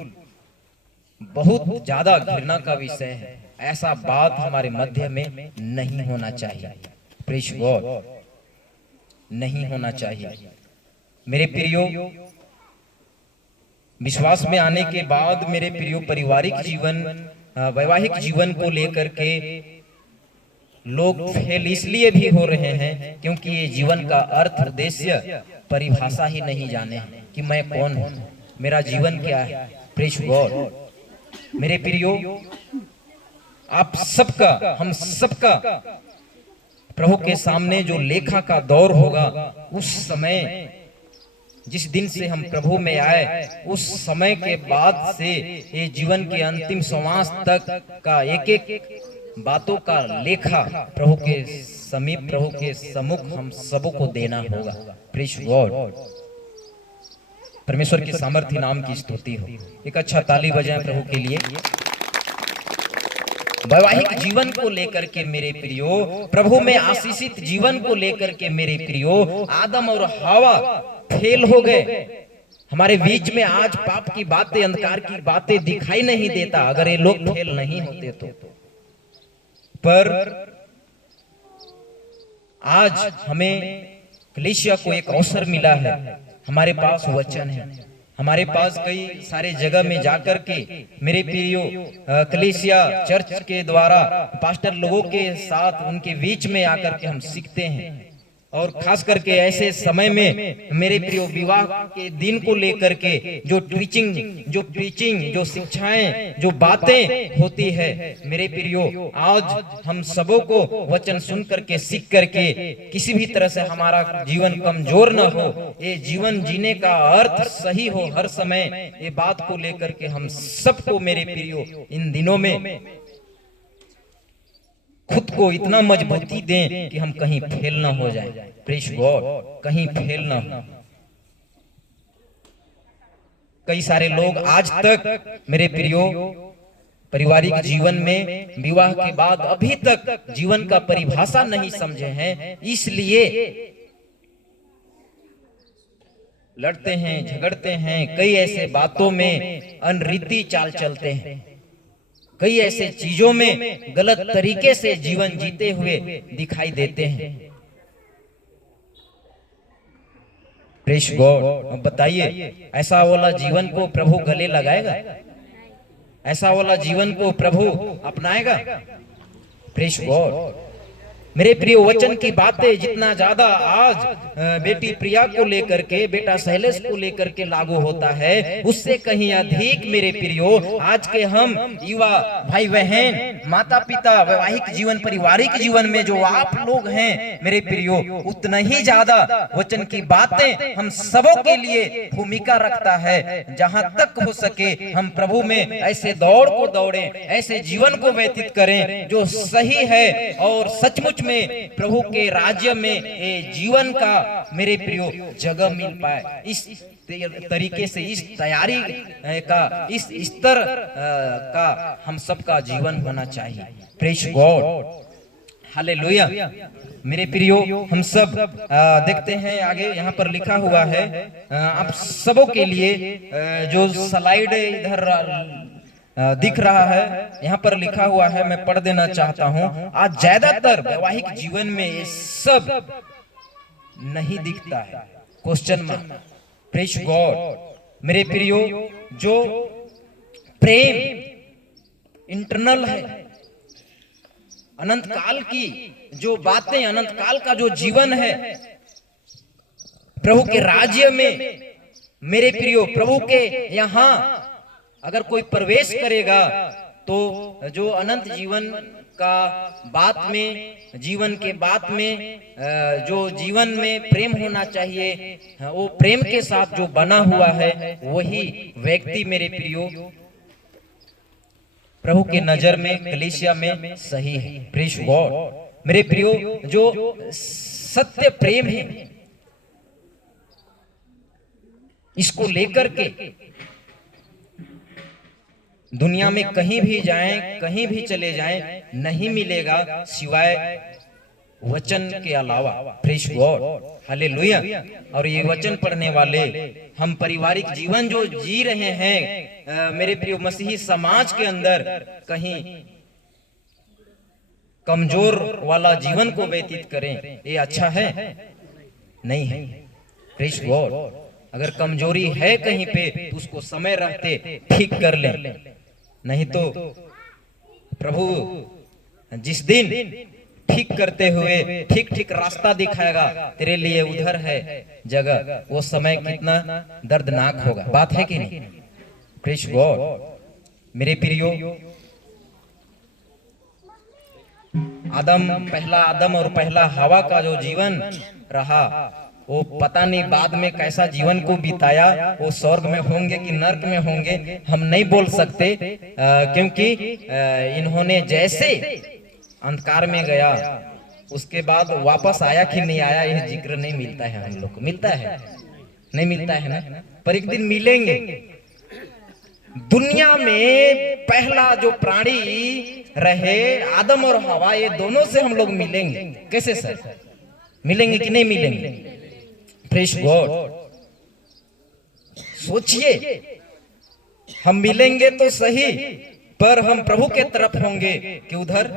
बहुत ज्यादा घृणा का विषय है। ऐसा बात हमारे मध्य में नहीं होना चाहिए। प्रेज गॉड, नहीं होना चाहिए। मेरे प्रियो, विश्वास में आने के बाद मेरे प्रियो पारिवारिक जीवन, वैवाहिक जीवन को लेकर के लोग फेल इसलिए भी हो रहे हैं क्योंकि ये जीवन का अर्थ, उद्देश्य, परिभाषा ही नहीं जाने कि मैं कौन हूं, मेरा जीवन क्या है। Praise God. मेरे प्रियो, आप सबका, हम सबका प्रभु के सामने जो लेखा का दौर होगा, उस समय जिस दिन से हम प्रभु में आए, उस समय के बाद से ये जीवन के अंतिम श्वास तक का एक एक बातों का लेखा प्रभु के समीप, प्रभु के सम्मुख हम सबों को देना होगा। Praise God. परमेश्वर के सामर्थ्य नाम की स्तुति हो। एक अच्छा ताली बजाएं प्रभु के लिए। वैवाहिक जीवन को लेकर के मेरे प्रियो, प्रभु में आशीषित जीवन को लेकर के मेरे प्रियो, आदम और हवा फेल हो गए। हमारे बीच में आज पाप की बातें, अंधकार की बातें दिखाई नहीं देता अगर ये लोग फेल नहीं होते तो। पर आज हमें कलीसिया को एक अवसर मिला है, हमारे पास वचन है, हमारे पास कई सारे जगह में जाकर के मेरे प्रियो कलीसिया चर्च के द्वारा पास्टर लोगों के साथ उनके बीच में आकर के हम सीखते हैं। और खास करके ऐसे समय में मेरे प्रियो विवाह के दिन को लेकर के जो प्रीचिंग, जो शिक्षाएं, जो बातें होती है, मेरे प्रियो आज हम सबों को वचन सुन करके, सीख करके किसी भी तरह से हमारा जीवन कमजोर न हो, ये जीवन जीने का अर्थ सही हो हर समय, ये बात को लेकर के हम सबको मेरे प्रियो इन दिनों में खुद को इतना मजबूती दें कि हम कहीं फेल ना हो जाए। प्रेज गॉड, कहीं फेल ना हो। कई सारे लोग आज तक मेरे प्रियो पारिवारिक जीवन में विवाह के बाद अभी तक जीवन का परिभाषा नहीं समझे हैं, इसलिए लड़ते हैं, झगड़ते हैं, कई ऐसे बातों में अनरीति चाल चलते हैं, कई ऐसे चीजों में गलत तरीके से जीवन जीते हुए दिखाई देते हैं। प्रेज गॉड, अब बताइए ऐसा वाला जीवन को प्रभु गले लगाएगा? ऐसा वाला जीवन को प्रभु अपनाएगा? प्रेज गॉड, मेरे प्रिय वचन की बातें जितना ज्यादा आज बेटी प्रिया को लेकर के, बेटा शैलेश को लेकर के लागू होता है, उससे कहीं अधिक मेरे प्रियो आज के हम युवा भाई बहन, माता पिता, वैवाहिक जीवन, पारिवारिक जीवन में जो आप लोग हैं मेरे प्रियो, उतना ही ज्यादा वचन की बातें हम सबों के लिए भूमिका रखता है। जहां तक हो सके हम प्रभु में ऐसे दौड़ को दौड़े, ऐसे जीवन को व्यतीत करें जो सही है और सचमुच में प्रभु के राज्य में ये जीवन का मेरे प्रियो जगह मिल पाए। इस तरीके से, इस तैयारी का, इस स्तर का हम सबका जीवन होना चाहिए। Praise God, hallelujah. मेरे प्रियो हम सब देखते हैं आगे यहाँ पर लिखा हुआ है, आप सबों के लिए जो स्लाइड इधर दिख रहा है, यहाँ पर लिखा हुआ है, मैं पढ़ देना चाहता हूँ। आज ज्यादातर वैवाहिक जीवन में ये सब नहीं दिखता है, क्वेश्चन मार्क। प्रेज गॉड, मेरे प्रियो जो प्रेम इंटरनल है, अनंत काल की जो बातें, अनंत काल का जो जीवन है प्रभु के राज्य में, मेरे प्रियो प्रभु के यहाँ अगर कोई प्रवेश करेगा तो जो अनंत जीवन का बात में, जीवन के बात में जो जीवन में प्रेम होना चाहिए, वो प्रेम के साथ जो बना हुआ है वही व्यक्ति मेरे प्रियो प्रभु के नजर में, कलीसिया में सही है। प्रेज गॉड, मेरे प्रियो जो सत्य प्रेम है, इसको लेकर के दुनिया में कहीं भी जाएं, कहीं भी चले जाएं, नहीं मिलेगा सिवाय वचन के अलावा। Praise God, hallelujah. और ये वचन पढ़ने वाले हम पारिवारिक जीवन जो जी रहे हैं मेरे प्रिय मसीही समाज के अंदर, कहीं कमजोर वाला जीवन को व्यतीत करें, ये अच्छा है? नहीं है। प्रेज गॉड, अगर कमजोरी है कहीं पे तो उसको समय रहते ठीक कर ले, नहीं तो प्रभु जिस दिन ठीक करते हुए ठीक ठीक रास्ता दिखाएगा, तेरे लिए उधर है जगह, वो समय कितना दर्दनाक होगा। बात है कि नहीं? प्रेज गॉड, मेरे प्रियो पहला आदम और पहला हवा का जो जीवन रहा, वो पता नहीं बाद में कैसा जीवन को बिताया, वो स्वर्ग में होंगे कि नरक में होंगे हम नहीं बोल सकते, क्योंकि इन्होंने जैसे अंधकार में गया उसके बाद वापस आया कि नहीं आया यह जिक्र नहीं मिलता है हम लोग को। मिलता है? नहीं मिलता है ना, पर एक दिन मिलेंगे। दुनिया में पहला जो प्राणी रहे आदम और हवा, ये दोनों से हम लोग मिलेंगे। कैसे सर, मिलेंगे कि नहीं मिलेंगे? प्रेज गॉड, सोचिए, हम मिलेंगे तो सही, पर हम प्रभु के तरफ होंगे कि उधर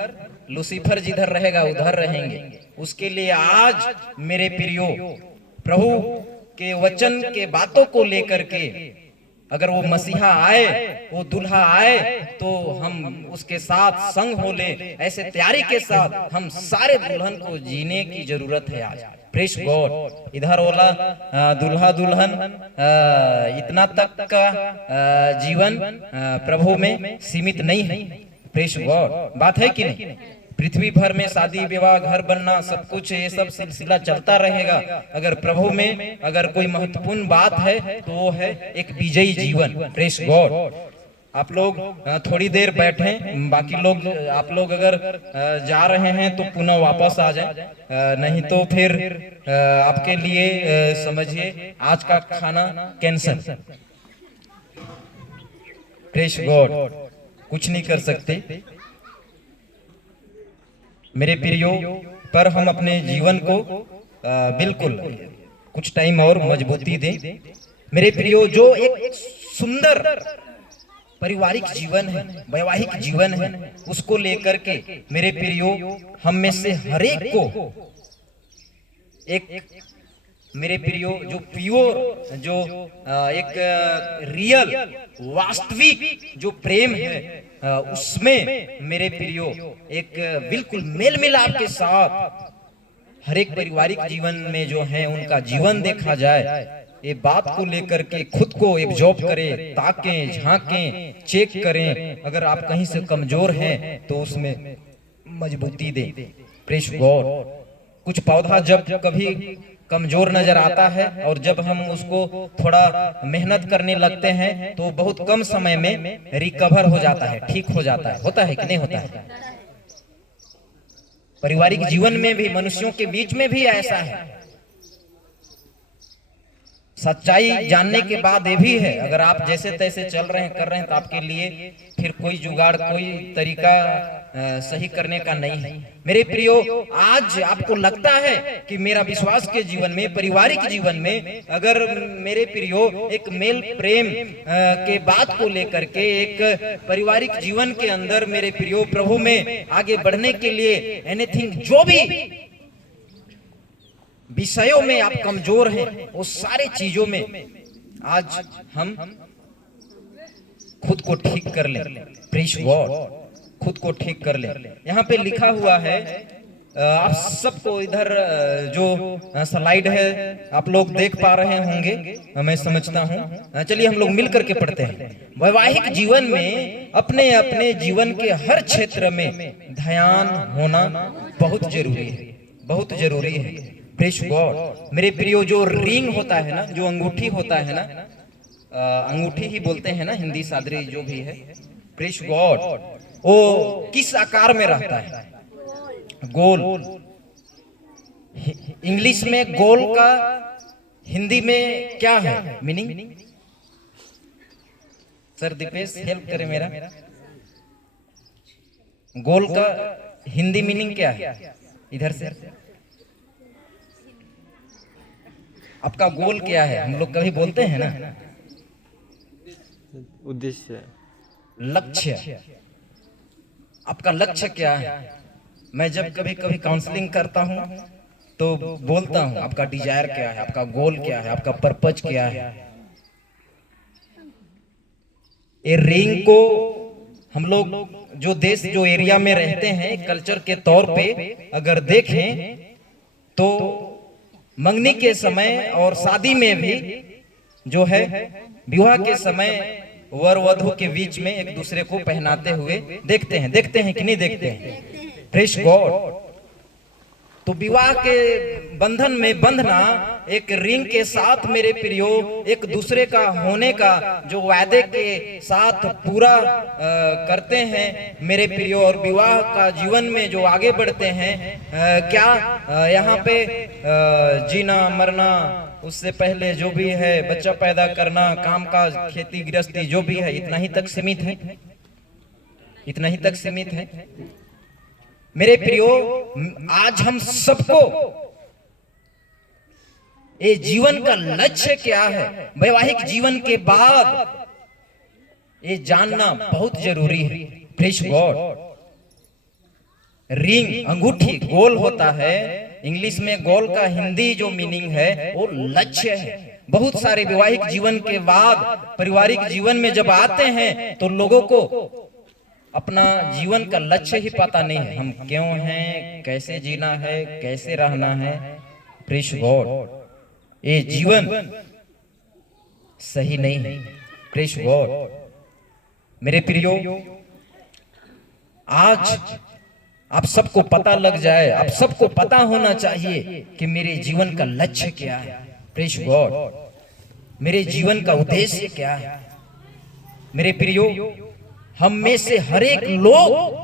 लूसीफर जिधर रहेगा उधर रहेंगे। उसके लिए आज मेरे प्रियो प्रभु के वचन के बातों को लेकर के, अगर वो मसीहा आए, वो दुल्हा आए, तो हम उसके साथ संग हो ले, ऐसे तैयारी के साथ हम सारे दुल्हन को जीने की जरूरत है आज। प्रेज गॉड, इधर वाला दुल्हा दुल्हन इतना तक का जीवन प्रभु में सीमित नहीं है। प्रेज गॉड, बात है कि नहीं? पृथ्वी भर में शादी विवाह, घर बनना, सब कुछ ये सब सिलसिला चलता रहेगा। अगर प्रभु में अगर कोई महत्वपूर्ण बात है तो वो है एक विजयी जीवन। प्रेज गॉड, आप लोग थोड़ी देर बैठें, बाकी लोग आप लोग अगर जा रहे हैं तो पुनः वापस आ जाएं, नहीं तो फिर आपके लिए समझिए आज का खाना कैंसल। प्रेज गॉड, कुछ नहीं कर सकते मेरे प्रियो, पर हम अपने जीवन को बिल्कुल कुछ टाइम और मजबूती दें मेरे प्रियो। जो एक सुंदर पारिवारिक जीवन है, वैवाहिक जीवन है, उसको लेकर के मेरे प्रियो हम में से हर एक को एक मेरे प्रियो जो प्योर, जो एक रियल वास्तविक जो प्रेम है उसमें मेरे प्रियो एक बिल्कुल मेल मिलाप के साथ हर एक पारिवारिक जीवन में जो है उनका जीवन देखा जाए। ये बात को लेकर के खुद को एब्जॉर्ब करें, ताकें, झांकें, चेक करें। अगर आप कहीं से कमजोर हैं तो उसमें मजबूती दें। Praise God. कुछ पौधा जब कभी कमजोर नजर आता है और जब हम उसको थोड़ा मेहनत करने लगते हैं तो बहुत कम समय में रिकवर हो जाता है, ठीक हो जाता है। होता है कि नहीं होता है? पारिवारिक जीवन में भी, मनुष्यों के बीच में भी ऐसा है। सच्चाई जानने के बाद ये भी है, अगर आप जैसे तैसे चल रहे हैं, कर रहे हैं, तो आपके लिए फिर कोई जुगाड़, कोई तरीका सही करने का नहीं है। मेरे प्रियो, आज आपको लगता है कि मेरा विश्वास के जीवन में, पारिवारिक जीवन में, अगर मेरे प्रियो एक मेल प्रेम के बात को लेकर के एक पारिवारिक जीवन के अंदर मेरे प्रियो प्रभु में आगे बढ़ने के लिए एनीथिंग, जो भी विषयों में आप कमजोर हैं, वो सारे चीजों में आज हम खुद को ठीक कर लें। प्रेज गॉड, खुद को ठीक कर लें। यहाँ पे लिखा हुआ है, आप सबको इधर जो स्लाइड है आप लोग देख पा रहे होंगे, मैं समझता हूँ। चलिए हम लोग मिल करके पढ़ते हैं। वैवाहिक जीवन में अपने अपने जीवन के हर क्षेत्र में ध्यान होना बहुत जरूरी है, बहुत जरूरी है। Praise God. मेरे प्रियो, जो रिंग होता है ना, जो अंगूठी होता है ना, अंगूठी ही बोलते हैं ना हिंदी सादरी जो भी है, प्रेज गॉड, वो किस आकार में रहता है? गोल। इंग्लिश में गोल का हिंदी में क्या है मीनिंग? सर दीपेश हेल्प करे मेरा। गोल का हिंदी मीनिंग क्या है? इधर से आपका गोल क्या है? हम लोग कभी बोलते हैं ना, उद्देश्य, लक्ष्य। आपका लक्ष्य क्या है? मैं जब कभी कभी काउंसलिंग करता हूं तो बोलता हूं आपका डिजायर क्या है, आपका गोल क्या है, आपका पर्पज क्या है। ये रिंग को हम लोग जो देश, जो एरिया में रहते हैं, कल्चर के तौर पे अगर देखें तो मंगनी के समय और शादी में भी जो है, विवाह के समय वर वधू के बीच में एक दूसरे को पहनाते हुए देखते हैं कि नहीं देखते हैं? Praise God. तो विवाह के बंधन में बंधना एक रिंग के साथ मेरे प्रियो, एक दूसरे का होने का जो वादे के साथ पूरा करते हैं मेरे प्रियो, और विवाह का जीवन में जो आगे बढ़ते हैं, क्या यहाँ पे जीना मरना, उससे पहले जो भी है बच्चा पैदा करना, काम काज, खेती गृहस्थी जो भी है, इतना ही तक सीमित है, इतना ही तक सीमित है। मेरे प्रियो, आज हम सबको ये जीवन का लक्ष्य क्या है, वैवाहिक जीवन के बाद ये जानना बहुत जरूरी है। Praise God. रिंग, अंगूठी गोल होता है। इंग्लिश में गोल का हिंदी जो मीनिंग है वो लक्ष्य है। बहुत सारे वैवाहिक जीवन के बाद पारिवारिक जीवन में जब आते हैं तो लोगों को अपना जीवन का लक्ष्य ही पता नहीं है, हम क्यों हैं, कैसे जीना है, कैसे रहना है। प्रेज गॉड, ये जीवन सही नहीं है। Praise God. मेरे प्रियो, आज आप सबको पता लग जाए, आप सबको पता होना चाहिए कि मेरे जीवन का लक्ष्य क्या है। Praise God. मेरे जीवन का उद्देश्य क्या है? मेरे प्रियो, हम में से हर एक लोग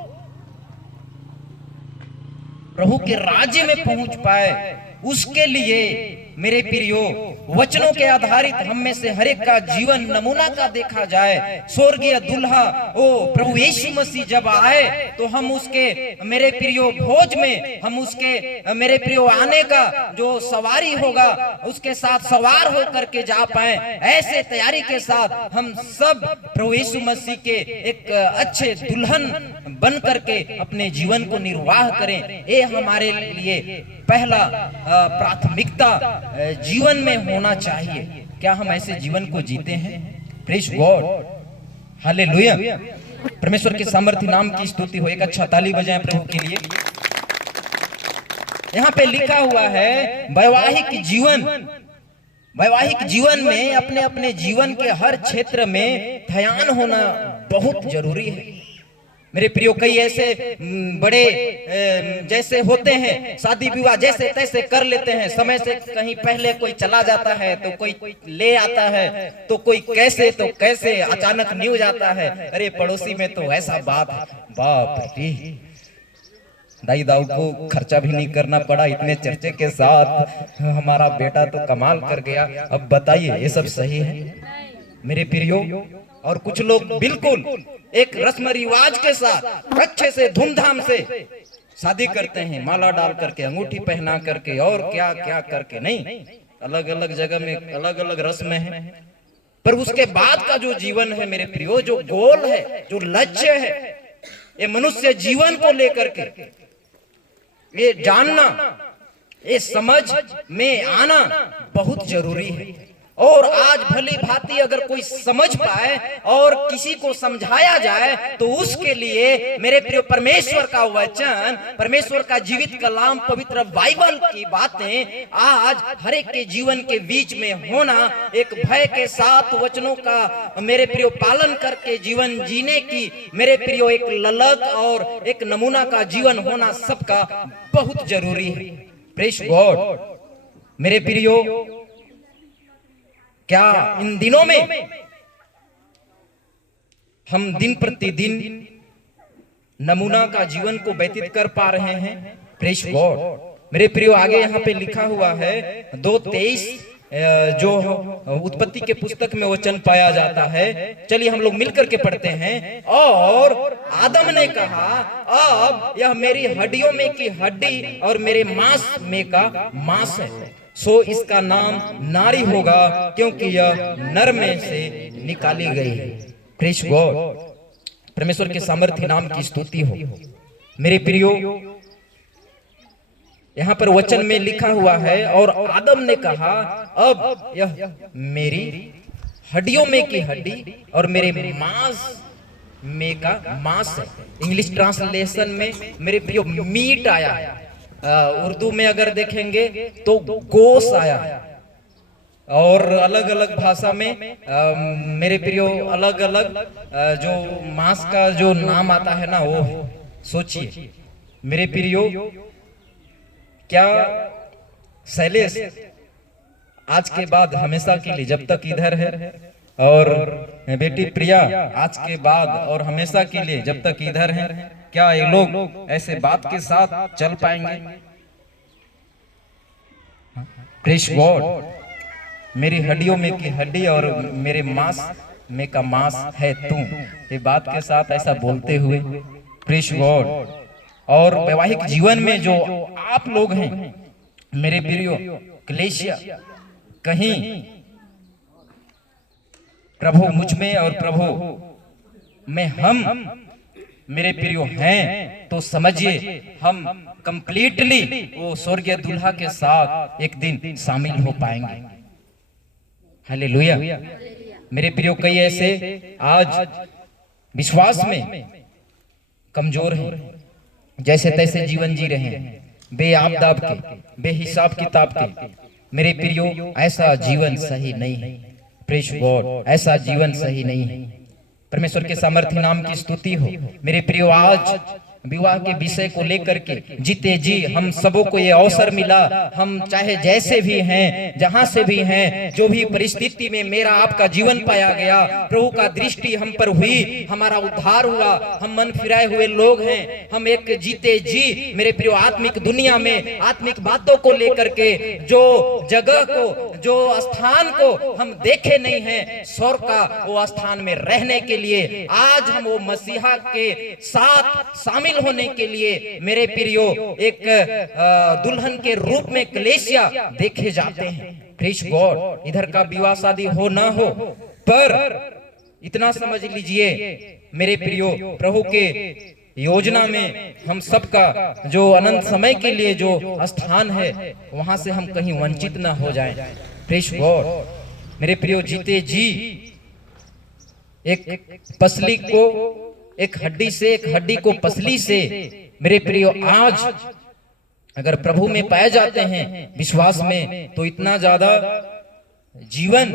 प्रभु के राज्य में पहुंच पाए, उसके लिए मेरे प्रियो वचनों के आधारित हम में से हर एक का जीवन नमूना का देखा जाए। स्वर्गीय दुल्हा ओ प्रभु यीशु मसीह जब आए तो हम उसके मेरे प्रियो भोज में, हम उसके मेरे प्रियो आने का जो सवारी होगा उसके साथ सवार होकर के जा पाए। ऐसे तैयारी के साथ हम सब प्रभु यीशु मसीह के एक अच्छे दुल्हन बन करके अपने जीवन को निर्वाह करें। ये हमारे लिए पहला प्राथमिकता जीवन में होना चाहिए। क्या हम ऐसे जीवन को जीते हैं? Praise God, hallelujah. परमेश्वर के सामर्थ्य नाम की स्तुति हो। एक अच्छा ताली बजाएं प्रभु के लिए। यहाँ पे लिखा हुआ है वैवाहिक जीवन, वैवाहिक जीवन में अपने अपने जीवन के हर क्षेत्र में ध्यान होना बहुत जरूरी है। मेरे प्रियो, कई ऐसे बड़े जैसे होते हैं, शादी विवाह जैसे तैसे कर लेते हैं, समय से कहीं पहले कोई चला जाता है तो कोई ले आता है, तो कोई कैसे तो कैसे अचानक न्यूज आता है, अरे पड़ोसी में तो ऐसा बात है। बाप रे, दाई दाऊ को खर्चा भी नहीं करना पड़ा, इतने चर्चे के साथ हमारा बेटा तो कमाल कर गया। अब बताइए, ये सब सही है मेरे प्रियो? और कुछ लोग बिल्कुल एक रस्म रिवाज के साथ अच्छे से धूमधाम से शादी करते हैं, माला डाल करके, अंगूठी पहना करके और क्या क्या करके। नहीं, अलग अलग जगह में अलग अलग रस्में हैं, पर उसके बाद का जो जीवन है मेरे प्रियो, जो गोल है, जो लक्ष्य है, ये मनुष्य जीवन को लेकर के ये जानना, ये समझ में आना बहुत जरूरी है। और आज भली भांति अगर कोई समझ पाए और किसी को समझाया जाए तो उसके लिए मेरे प्रिय परमेश्वर का वचन, परमेश्वर का जीवित कलाम, पवित्र बाइबल की बातें आज हर एक के जीवन के बीच में होना, एक भय के साथ वचनों का मेरे प्रिय पालन करके जीवन जीने की मेरे प्रिय एक ललक और एक नमूना का जीवन होना सबका बहुत जरूरी है। Praise God. मेरे प्रियो, क्या इन दिनों में हम दिन प्रतिदिन नमूना का जीवन को व्यतीत कर पा रहे हैं? Praise God. मेरे प्रियो, आगे यहाँ पे लिखा हुआ है 2:23 जो उत्पत्ति के पुस्तक में वचन पाया जाता है। चलिए हम लोग मिलकर के पढ़ते हैं। और आदम ने कहा, अब यह मेरी हड्डियों में की हड्डी और मेरे मांस में का मांस है, सो इसका नाम नारी होगा, क्योंकि यह नर में से निकाली गई है। Praise God. परमेश्वर के सामर्थ्य नाम की स्तुति हो। मेरे प्रियो, यहाँ पर वचन में लिखा हुआ है, और आदम ने कहा, अब यह मेरी हड्डियों में की हड्डी और मेरे मांस में का मांस है। इंग्लिश ट्रांसलेशन में मेरे प्रियो मीट आया है, उर्दू में अगर देखेंगे तो गोश आया है, और अलग अलग भाषा में मेरे प्रियो अलग अलग जो मांस का जो नाम आता है ना, वो सोचिए मेरे प्रियो। क्या शैलेश आज के बाद हमेशा के लिए जब तक इधर है, और बेटी प्रिया आज के बाद और हमेशा के लिए जब तक इधर है, क्या ये लोग ऐसे बात के साथ चल पाएंगे? Praise God. मेरी हड्डियों में की हड्डी और मेरे मांस में का मांस है तू, ये बात के साथ ऐसा बोलते हुए, प्रेज गॉड। और वैवाहिक जीवन में जो आप लोग हैं मेरे प्रियो, कलेशिया कहीं प्रभु मुझ में और प्रभु में हम मेरे प्रियो हैं, तो समझिए हम कंप्लीटली वो स्वर्गीय दुल्हा के साथ एक दिन शामिल हो पाएंगे। हालेलुया। मेरे प्रियो, कई ऐसे आज विश्वास में कमजोर हैं, जैसे तैसे जीवन जी रहे हैं, बेआबदाब के, बेहिसाब किताब के। मेरे प्रियो, ऐसा जीवन सही नहीं है। Praise God. ऐसा जीवन सही नहीं है। परमेश्वर के सामर्थ्य नाम की स्तुति हो। मेरे प्रियो, आज विवाह के विषय को लेकर के जीते जी हम सबों को ये अवसर मिला, हम चाहे जैसे भी हैं, जहां से भी हैं, जो भी परिस्थिति में मेरा आपका जीवन पाया गया, प्रभु का दृष्टि हम पर हुई, हमारा उद्धार हुआ, हम मन फिराए हुए लोग हैं, हम एक जीते जी मेरे प्रिय आत्मिक दुनिया में आत्मिक बातों को लेकर के जो जगह को, जो स्थान को हम देखे नहीं हैं, स्वर्ग का वो स्थान में रहने के लिए आज हम वो मसीहा के साथ शामिल होने के लिए मेरे प्रियो एक दुल्हन के रूप में कलीसिया देखे जाते हैं। Praise God. इधर का विवाह शादी हो ना हो, पर इतना समझ लीजिए मेरे प्रियो, प्रभु के योजना में हम सबका जो अनंत समय के लिए जो स्थान है वहां से हम कहीं वंचित ना हो जाएं। Praise God. मेरे प्रियो, जीते जी एक पसली को एक हड्डी से, एक हड्डी को पसली से, मेरे प्रियो आज अगर प्रभु में पाए जाते हैं विश्वास में, तो इतना ज्यादा जीवन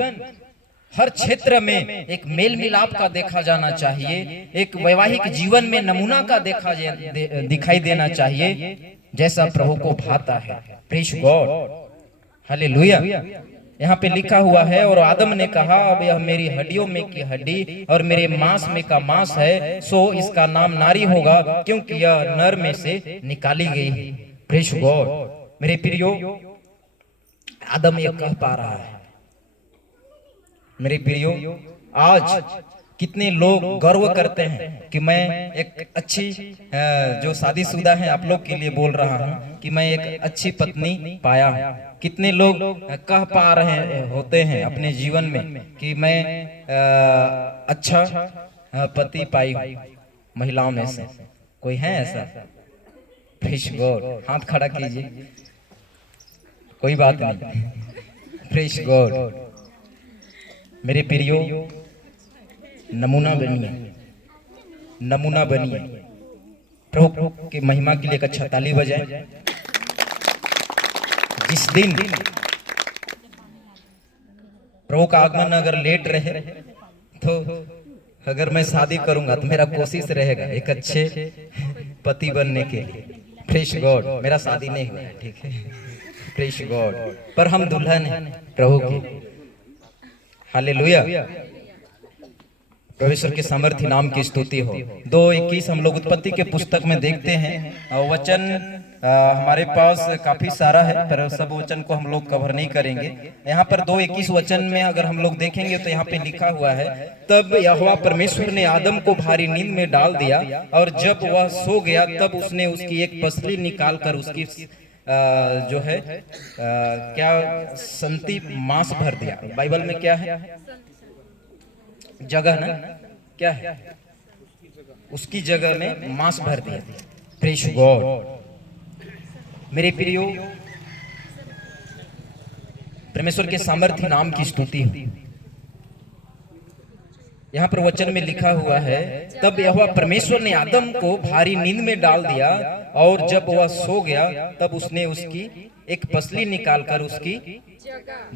हर क्षेत्र में एक मेल मिलाप का देखा जाना चाहिए, एक वैवाहिक जीवन में नमूना का दिखाई देना चाहिए जैसा प्रभु को भाता है। Praise God, hallelujah. यहाँ पे लिखा हुआ है, और आदम ने कहा अब यह मेरी हड्डियों में की हड्डी और मेरे मांस में का मांस है, सो इसका नाम नारी होगा, क्योंकि यह नर में से निकाली गई है। Praise God. मेरे प्रियो, आदम ये कह पा रहा है। मेरे प्रियो, आज कितने लोग गर्व करते हैं कि मैं एक अच्छी, जो शादीशुदा है आप लोग के लिए बोल रहा हूं, कि मैं एक अच्छी पत्नी पाया। कितने लोग कह पा रहे होते हैं अपने जीवन में कि मैं अच्छा पति पाई महिलाओं में से। कोई है ऐसा? Praise God. हाथ खड़ा कीजिए, कोई बात नहीं। Praise God. मेरे प्रियो, नमूना बनिए, नमूना बनिए। प्रभु की महिमा के लिए एक अच्छा ताली बजाए। जिस दिन प्रभु का आगमन अगर लेट रहे, तो अगर मैं शादी करूंगा तो मेरा कोशिश रहेगा एक अच्छे पति बनने के लिए। Praise God. मेरा शादी नहीं हुआ है, ठीक है, प्रेज गॉड, पर हम दुल्हन हैं प्रभु की। हालेलुया। परमेश्वर के सामर्थ्य नाम की स्तुति हो। 2:21 हम लोग उत्पत्ति के पुस्तक में देखते हैं। वचन हमारे पास काफी सारा है, पर सब वचन को हम लोग कवर नहीं करेंगे। यहाँ पर 2:21 वचन में अगर हम लोग देखेंगे तो यहाँ पे लिखा हुआ है, तब यहोवा परमेश्वर ने आदम को भारी नींद में डाल दिया, और जब वह सो गया तब उसने उसकी एक पसली निकाल कर उसकी जो है क्या संति मांस भर दिया। बाइबल में क्या है? जगह ना, क्या है? उसकी जगह में मांस भर दिया। Praise God. मेरे प्रियो, परमेश्वर के सामर्थ्य नाम की स्तुति हो। यहाँ पर वचन में लिखा हुआ है, तब यहोवा परमेश्वर ने आदम को भारी नींद में डाल दिया, और जब वह सो गया तब उसने उसकी एक पसली निकालकर उसकी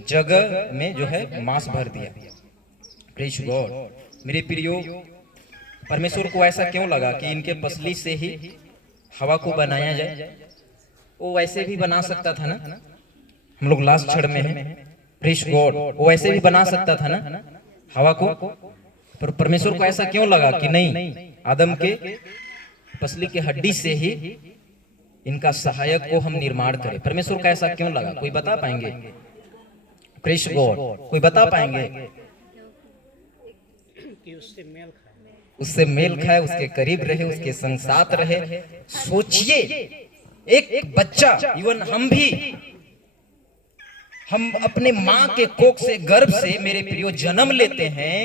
जगह में जो है मांस भर दिया। Praise God. मेरे प्रियो, परमेश्वर को ऐसा क्यों लगा कि इनके पसली से ही हवा को बनाया जाए? वो वैसे भी बना सकता था ना, हम लोग लास्ट क्षण में हैं। Praise God. वो वैसे भी बना सकता था ना हवा को, पर परमेश्वर को ऐसा क्यों लगा कि नहीं, आदम के पसली के हड्डी से ही इनका सहायक को हम निर्माण करें? परमेश्वर का ऐसा क्यों लगा? कोई बता पाएंगे? Praise God. कोई बता पाएंगे? उससे मेल खाए, उसके करीब रहे, उसके संग साथ रहे। सोचिए, एक बच्चा, इवन हम भी, हम अपने मां के कोख से, गर्भ से मेरे प्रियो जन्म लेते हैं,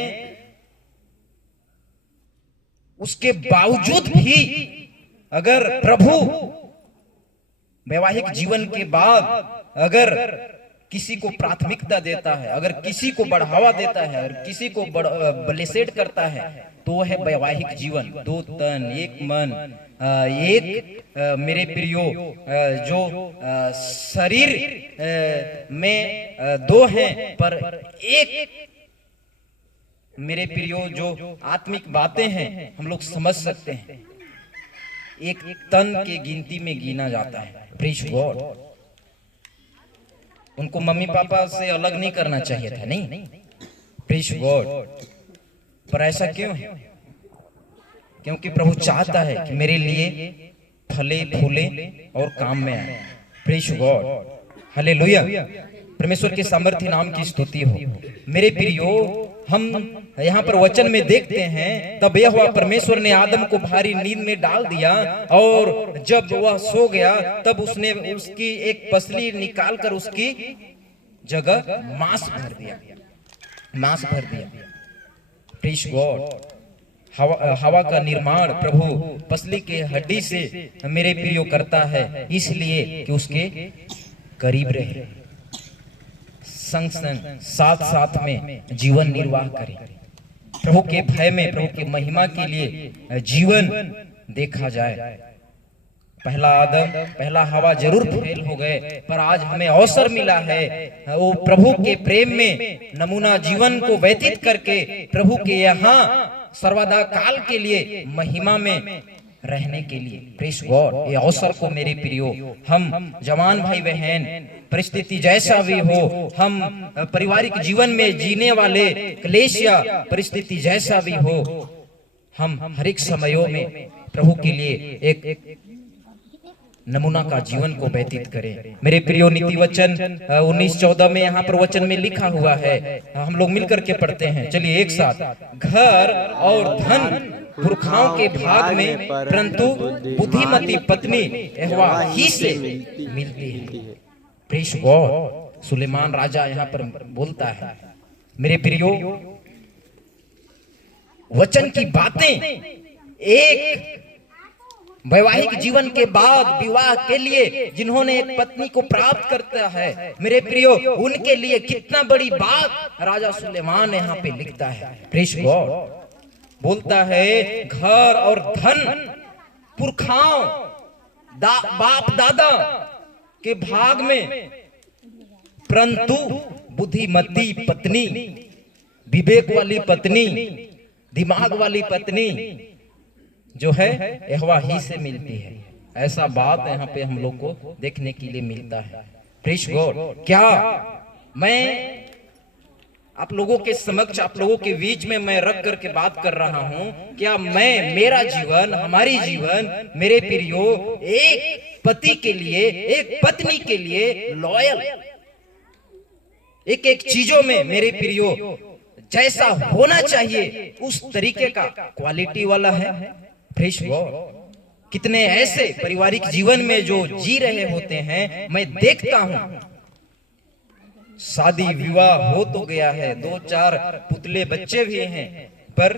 उसके बावजूद भी अगर प्रभु वैवाहिक जीवन के बाद अगर किसी को प्राथमिकता देता है, अगर किसी को बढ़ावा देता है, अगर किसी को ब्लेसेड करता है, तो है वैवाहिक जीवन। 2 तन 1 मन, एक मेरे प्रियो जो शरीर में 2 हैं पर एक मेरे प्रियो जो आत्मिक बातें हैं हम लोग समझ सकते हैं। एक तन के गिनती में गिना जाता है। Praise God. उनको मम्मी पापा से अलग नहीं करना चाहिए था, नहीं। Praise God. पर ऐसा क्यों है? क्योंकि प्रभु चाहता है कि मेरे लिए फले फूले और काम में आए। Praise God. हालेलुया। परमेश्वर के सामर्थ्य नाम की स्तुति हो। मेरे प्रियो, हम यहाँ पर वचन में देखते हैं, तब यहोवा परमेश्वर ने आदम को भारी नींद में डाल दिया, और जब वह सो गया तब उसने उसकी एक पसली निकालकर उसकी जगह मांस भर दिया। Praise God. हवा का निर्माण प्रभु पसली के हड्डी से मेरे प्रियो करता है, इसलिए कि उसके करीब रहे, संग संग साथ साथ में जीवन निर्वाह करें। प्रभु के भय में, प्रभु की महिमा के लिए जीवन देखा जाए। पहला आदम, पहला हवा जरूर फेल हो गए, पर आज हमें अवसर मिला है वो प्रभु के प्रेम में नमूना जीवन को व्यतीत करके प्रभु के यहाँ सर्वदा काल के लिए महिमा में रहने के लिए। Praise God. ये अवसर को मेरे प्रियो, हम जवान भाई बहन, परिस्थिति जैसा भी हो, हम पारिवारिक जीवन में जीने वाले क्लेश या परिस्थिति जैसा भी हो, हम हर एक समयों में प्रभु के लिए एक नमूना का जीवन को व्यतीत करें। मेरे प्रियो, नीति वचन 19:14 में यहाँ पर वचन में लिखा हुआ है, हम लोग मिलकर के पढ़ते हैं। चलिए एक साथ। घर और धन पुरखाओं के भाग में, परंतु बुद्धिमती पत्नी यहोवा ही से मिलती है। Praise God. सुलेमान राजा यहाँ पर बोलता है। मेरे प्रियो, वचन की बातें एक वैवाहिक जीवन के बाद विवाह के लिए जिन्होंने एक पत्नी को प्राप्त करता है, मेरे प्रियो, उनके लिए कितना बड़ी बात राजा सुलेमान यहाँ पे लिखता है। Praise God. बोलता है घर और धन पुरखाओं बाप दादा के भाग में, परंतु बुद्धिमती पत्नी, विवेक वाली पत्नी, दिमाग वाली पत्नी जो है यहोवा ही से मिलती है। ऐसा बात यहाँ पे हम लोग को देखने के लिए मिलता है। Praise God. क्या मैं आप लोगों के समक्ष, आप लोगों के बीच में मैं रख करके बात कर रहा हूं, क्या मैं, मेरा जीवन, हमारी जीवन, मेरे प्रियो, एक पति के लिए, एक पत्नी के लिए लॉयल, एक एक चीजों में मेरे प्रियो जैसा होना चाहिए उस तरीके का क्वालिटी वाला है। Praise God. कितने ऐसे पारिवारिक जीवन में जो जी रहे होते हैं, मैं देखता हूं, शादी विवाह हो तो गया है, 2-4 पुतले बच्चे भी हैं, पर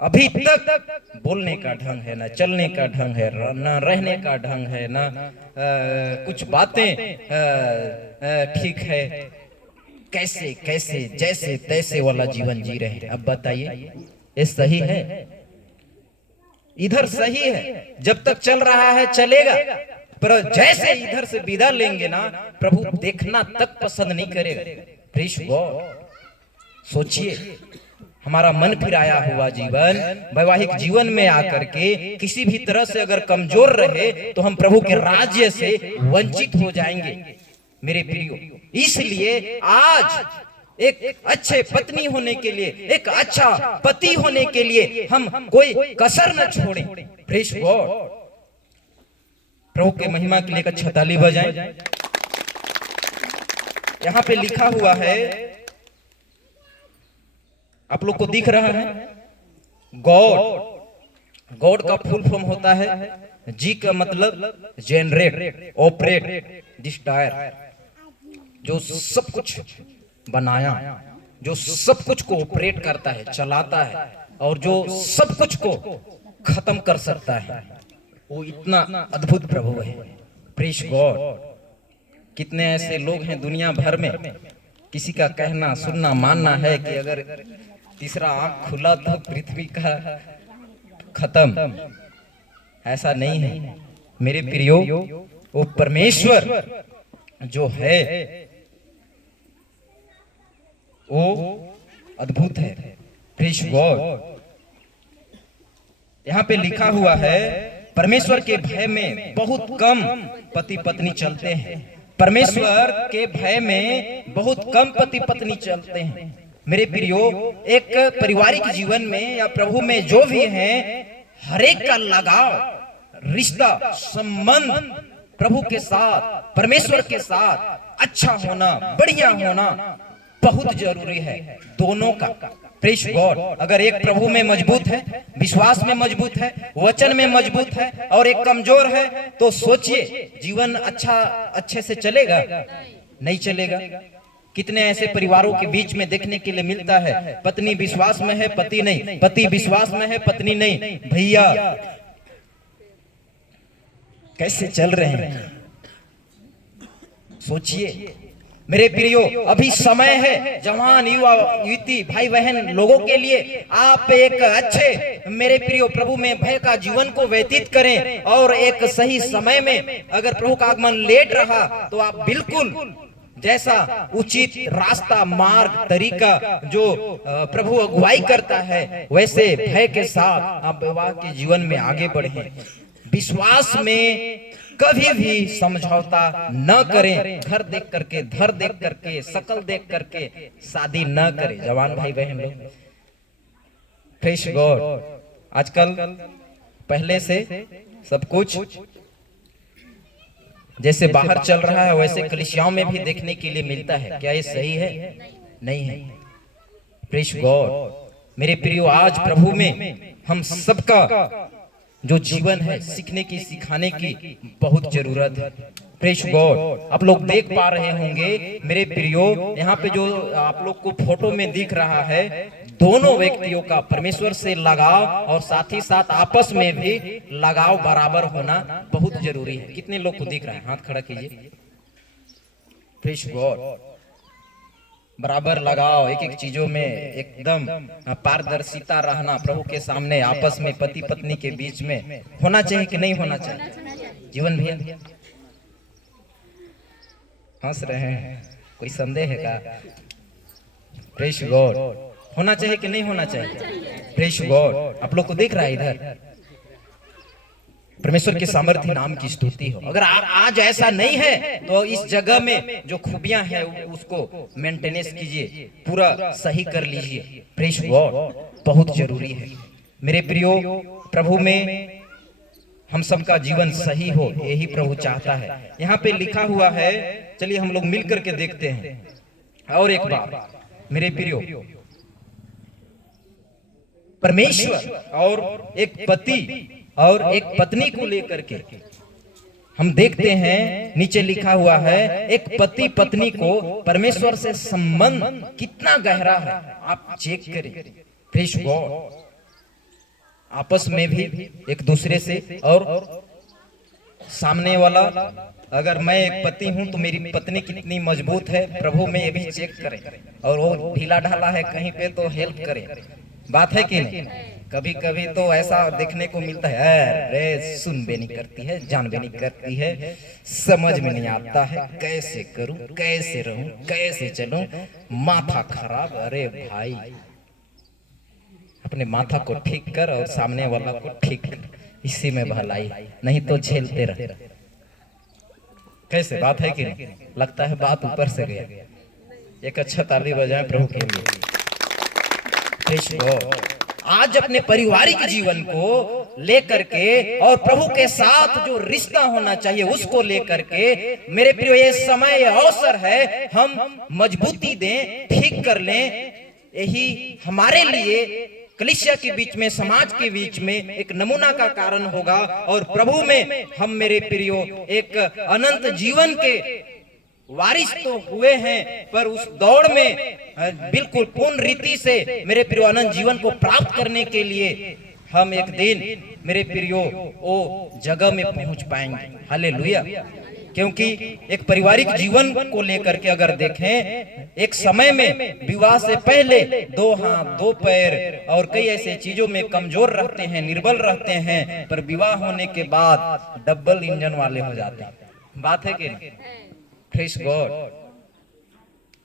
अभी तक बोलने का ढंग है ना, चलने का ढंग है ना, रहने का ढंग है ना, कुछ बातें ठीक है। कैसे कैसे जैसे तैसे वाला जीवन जी रहे हैं। अब बताइए, ये सही है? इधर सही है, जब तक चल रहा है चलेगा, पर जैसे इधर से विदा लेंगे ना, प्रभु देखना तक पसंद नहीं करेगा। Praise God. सोचिए, हमारा मन फिराया हुआ जीवन, वैवाहिक जीवन में आकर के किसी भी तरह से अगर कमजोर रहे तो हम प्रभु के राज्य से वंचित हो जाएंगे मेरे प्रियो। इसलिए आज एक अच्छे पत्नी होने के लिए, एक अच्छा पति होने के लिए हम कोई कसर न छोड़ें। Praise God. प्रभु के महिमा के लिए एक अच्छा ताली बजाएं। यहाँ पे लिखा हुआ है, आप लोग को दिख रहा है, गॉड। गॉड का फुल फॉर्म होता है, जी का मतलब जनरेट, ऑपरेट, डिस्ट्रॉयर, जो सब कुछ बनाया, जो सब कुछ को ऑपरेट करता है, चलाता है, और जो सब कुछ को खत्म कर सकता है, वो इतना अद्भुत प्रभु है। Praise God. कितने ऐसे लोग हैं दुनिया भर में, किसी का कहना सुनना मानना है कि अगर तीसरा आंख खुला तो पृथ्वी का खत्म। ऐसा नहीं है मेरे प्रियो। वो परमेश्वर जो है वो अद्भुत है। Praise God. यहाँ पे लिखा हुआ है परमेश्वर के भय में बहुत कम पति पत्नी चलते हैं। परमेश्वर के भय में बहुत कम पति पत्नी चलते हैं। मेरे प्रियो, एक पारिवारिक जीवन में या प्रभु में जो भी हैं, हरेक का लगाव, रिश्ता, संबंध प्रभु के साथ, परमेश्वर के साथ अच्छा होना, बढ़िया होना बहुत जरूरी है, दोनों का। Praise God. अगर एक प्रभु में मजबूत है, विश्वास में मजबूत है, वचन में मजबूत है, और एक कमजोर है, तो सोचिए जीवन अच्छे से चलेगा? नहीं चलेगा। कितने ऐसे परिवारों के बीच में देखने के लिए मिलता है, पत्नी विश्वास में है, पति नहीं, पति विश्वास में है, पत्नी नहीं। भैया कैसे चल रहे हैं? सोचिए मेरे प्रियो, अभी समय है जवान युवा युवती भाई बहन लोगों के लिए, आप एक अच्छे मेरे प्रियो प्रभु में भय का जीवन को व्यतीत करें। और एक सही समय में अगर प्रभु का आगमन लेट रहा तो आप बिल्कुल जैसा उचित रास्ता, मार्ग, तरीका जो प्रभु अगुवाई करता है, वैसे भय के साथ आप विवाह के जीवन में आगे बढ़ें। विश्वास में कभी भी समझौता न करें। घर देख करके, धर देख करके, शकल देख करके शादी न करें। जवान भाई बहन लोग, प्रेज गॉड। आजकल पहले से सब कुछ जैसे बाहर चल रहा है, वैसे कलीसियाओं में भी देखने के लिए मिलता है। क्या ये सही है? नहीं है। Praise God. मेरे प्रियो, आज प्रभु में हम सबका जो जीवन है, सीखने की, सिखाने की बहुत जरूरत है। Praise God. आप लोग देख पा रहे होंगे मेरे प्रियो, यहाँ पे जो आप लोग को फोटो में दिख रहा है, दोनों व्यक्तियों का परमेश्वर से लगाव और साथ ही साथ आपस में भी लगाव बराबर होना बहुत जरूरी है। कितने लोग को दिख रहा है? हाथ खड़ा कीजिए। Praise God. बराबर लगाओ, एक एक चीजों में एकदम पारदर्शिता रहना, प्रभु के सामने आपस में पति पत्नी के बीच में होना चाहिए कि नहीं होना चाहिए? जीवन भैया हंस रहे हैं, कोई संदेह है का? Praise God. होना चाहिए कि नहीं होना चाहिए? Praise God. आप लोग को दिख रहा है इधर? परमेश्वर के सामर्थ्य नाम की स्तुति हो। अगर आज ऐसा नहीं है तो इस जगह में जो खूबियां हैं उसको मेंटेनेंस कीजिए, पूरा सही कर लीजिए। प्रेज गॉड, बहुत जरूरी है। मेरे प्रियो, प्रभु में हम सबका जीवन सही हो, यही प्रभु चाहता है। यहाँ पे लिखा हुआ है, चलिए हम लोग मिल करके देखते हैं। और एक बात मेरे प्रियो, परमेश्वर और एक पति और एक पत्नी को लेकर के हम देखते हैं, नीचे लिखा हुआ है, एक पति पत्नी को परमेश्वर से संबंध कितना गहरा है, आप चेक करें। Praise God. आपस में भी एक दूसरे से, और सामने वाला, अगर मैं एक पति हूं तो मेरी पत्नी कितनी मजबूत है प्रभु में, ये भी चेक करें। और वो ढीला ढाला है कहीं पे तो हेल्प करें। बात है कि नहीं? कभी कभी तो ऐसा देखने को मिलता है, अरे सुन भी नहीं करती है, जान भी नहीं करती है, समझ में नहीं आता है, कैसे करूं, कैसे रहूं, कैसे चलूं, माथा खराब। अरे भाई, अपने माथा को ठीक कर और सामने वाला को ठीक कर, इसी में भलाई, नहीं तो झेलते रह। कैसे? बात है कि नहीं? लगता है बात ऊपर से गया। एक अच्छा ताली बजाएं प्रभु के लिए। आज अपने पारिवारिक जीवन को लेकर के और प्रभु के साथ जो रिश्ता होना चाहिए उसको लेकर के, मेरे प्रिय, ये समय, ये अवसर है, हम मजबूती दें, ठीक कर लें। यही हमारे लिए कलीसिया के बीच में, समाज के बीच में एक नमूना का कारण होगा। और प्रभु में हम मेरे प्रियो एक अनंत जीवन के वारिस तो हुए हैं, पर उस दौड़ में बिल्कुल पूर्ण रीति से मेरे प्रियो अनंत जीवन को प्राप्त करने के लिए हम एक दिन मेरे प्रियो वो जगह में पहुंच पाएंगे। हालेलुया। क्योंकि एक पारिवारिक जीवन को लेकर के अगर देखें, एक समय में विवाह से पहले दो हाथ, दो पैर और कई ऐसे चीजों में कमजोर रहते हैं, निर्बल रहते हैं, पर विवाह होने के बाद डबल इंजन वाले हो जाते हैं। बात है कि नहीं? Praise God.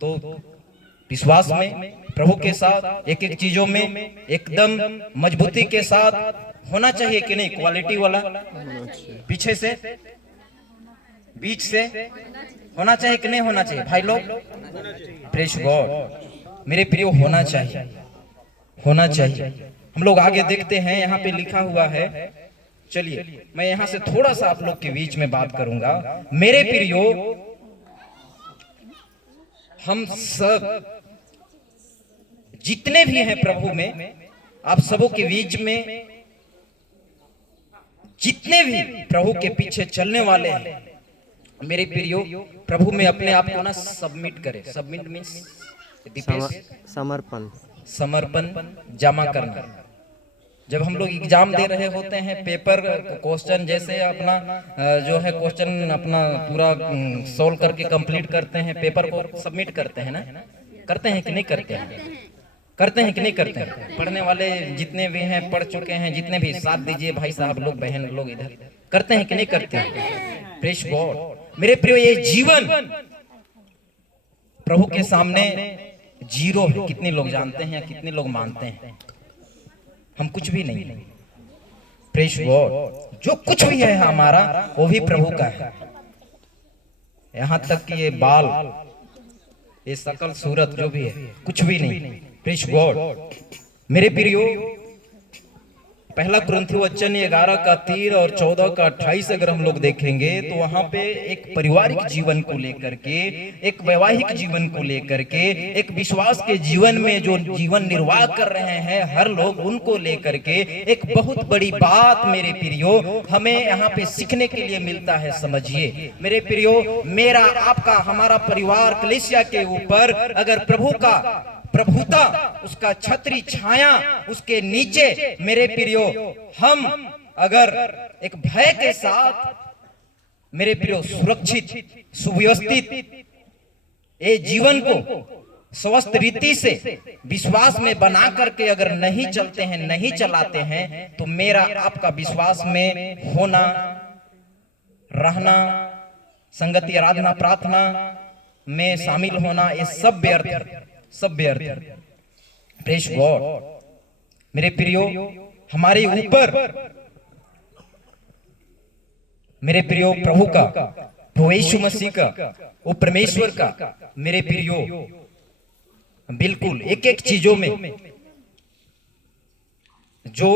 तो विश्वास में, प्रभु के साथ, एक एक चीजों में एकदम मजबूती के साथ होना चाहिए कि नहीं, क्वालिटी वाला, पीछे से, बीच से होना चाहिए कि नहीं होना चाहिए भाई लोग? प्रेज गॉड मेरे प्रिय, होना चाहिए, होना चाहिए। हम लोग आगे देखते हैं, यहाँ पे लिखा हुआ है, चलिए मैं यहाँ से थोड़ा सा आप लोग के बीच में बात करूंगा। मेरे प्रियो, हम सब जितने भी हैं प्रभु में, आप सबों के बीच में जितने भी प्रभु के पीछे चलने वाले हैं, मेरे प्रियो प्रभु में अपने आप को ना सबमिट करें। सबमिट मीन्स समर्पण, समर्पण जमा करना। जब हम लोग एग्जाम दे रहे होते हैं, पेपर क्वेश्चन जैसे अपना जो है क्वेश्चन अपना पूरा सोल्व करके कंप्लीट करते हैं, पेपर को सबमिट करते हैं ना, करते हैं कि नहीं करते हैं? करते हैं कि नहीं करते हैं? पढ़ने वाले जितने भी हैं, पढ़ चुके हैं जितने भी, साथ दीजिए भाई साहब लोग, बहन लोग इधर, करते हैं कि नहीं करते हैं? प्रेज गॉड मेरे प्रिय, ये जीवन प्रभु के सामने जीरो है। कितने लोग जानते हैं या कितने लोग मानते हैं? हम कुछ भी नहीं। प्रेज गॉड जो कुछ भी है हमारा, वो भी प्रभु का है। यहां तक कि ये बाल, ये सकल सूरत जो भी है, कुछ भी नहीं। प्रेज गॉड मेरे प्रियो, पहला कुरिन्थियों वचन 11 का 3 और 14 का 28 अगर हम लोग देखेंगे तो वहां पे एक पारिवारिक जीवन को लेकर के, एक वैवाहिक जीवन को लेकर के, एक विश्वास के जीवन में जो जीवन निर्वाह कर रहे हैं हर लोग, उनको लेकर के एक बहुत बड़ी बात मेरे प्रियो हमें यहाँ पे सीखने के लिए मिलता है। समझिए मेरे प्रियो, मेरा आपका हमारा परिवार कलीसिया के ऊपर अगर प्रभु का प्रभुता, उसका छत्री छाया उसके नीचे, मेरे प्रियो हम अगर एक भय के साथ, मेरे प्रियो सुरक्षित सुव्यवस्थित ये जीवन को स्वस्थ रीति से विश्वास में बना करके अगर नहीं चलते हैं, नहीं चलाते हैं, तो मेरा आपका विश्वास में होना, रहना, संगति, आराधना, प्रार्थना में शामिल होना, ये सब व्यर्थ, सब व्यर्थ। प्रेज गॉड मेरे प्रियो, हमारे ऊपर मेरे प्रियो प्रभु का, प्रभु यीशु मसीह का, वो परमेश्वर का, मेरे प्रियो बिल्कुल एक एक चीजों में जो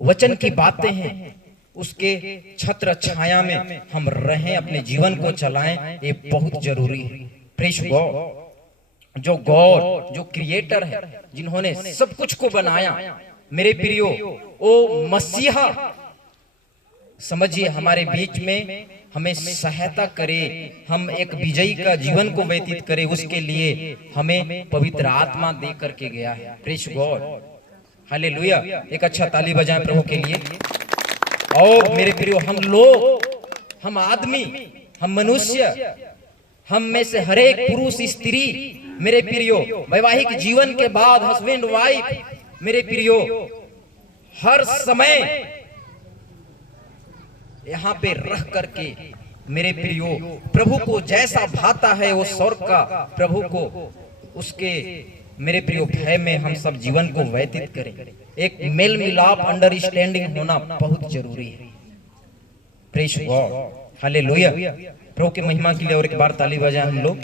वचन की बातें हैं, उसके छत्र छाया में हम रहें, अपने जीवन को चलाएं, ये बहुत जरूरी है। प्रेज गॉड जो गॉड, जो क्रिएटर है, जिन्होंने सब कुछ को बनाया, मेरे प्रियो ओ मसीहा समझिए हमारे बीच में हमें सहायता करे, हम एक विजयी का जीवन को व्यतीत करें, उसके लिए हमें पवित्र आत्मा दे करके गया है। Praise God hallelujah. एक अच्छा ताली बजाएं प्रभु के लिए। और मेरे प्रियो, हम लोग, हम आदमी, हम मनुष्य, हम में से हर एक पुरुष स्त्री, मेरे प्रियो वैवाहिक जीवन के बाद हस्बैंड वाइफ, मेरे प्रियो हर समय यहाँ पे रह करके, मेरे प्रियो प्रभु को जैसा भाता है वो स्वर्ग का प्रभु को, उसके मेरे प्रियो भय में हम सब जीवन को व्यतीत करें। एक मेल मिलाप, अंडरस्टैंडिंग होना बहुत जरूरी है। Praise God hallelujah. प्रभु की महिमा के लिए और एक बार ताली बजाएं हम लोग,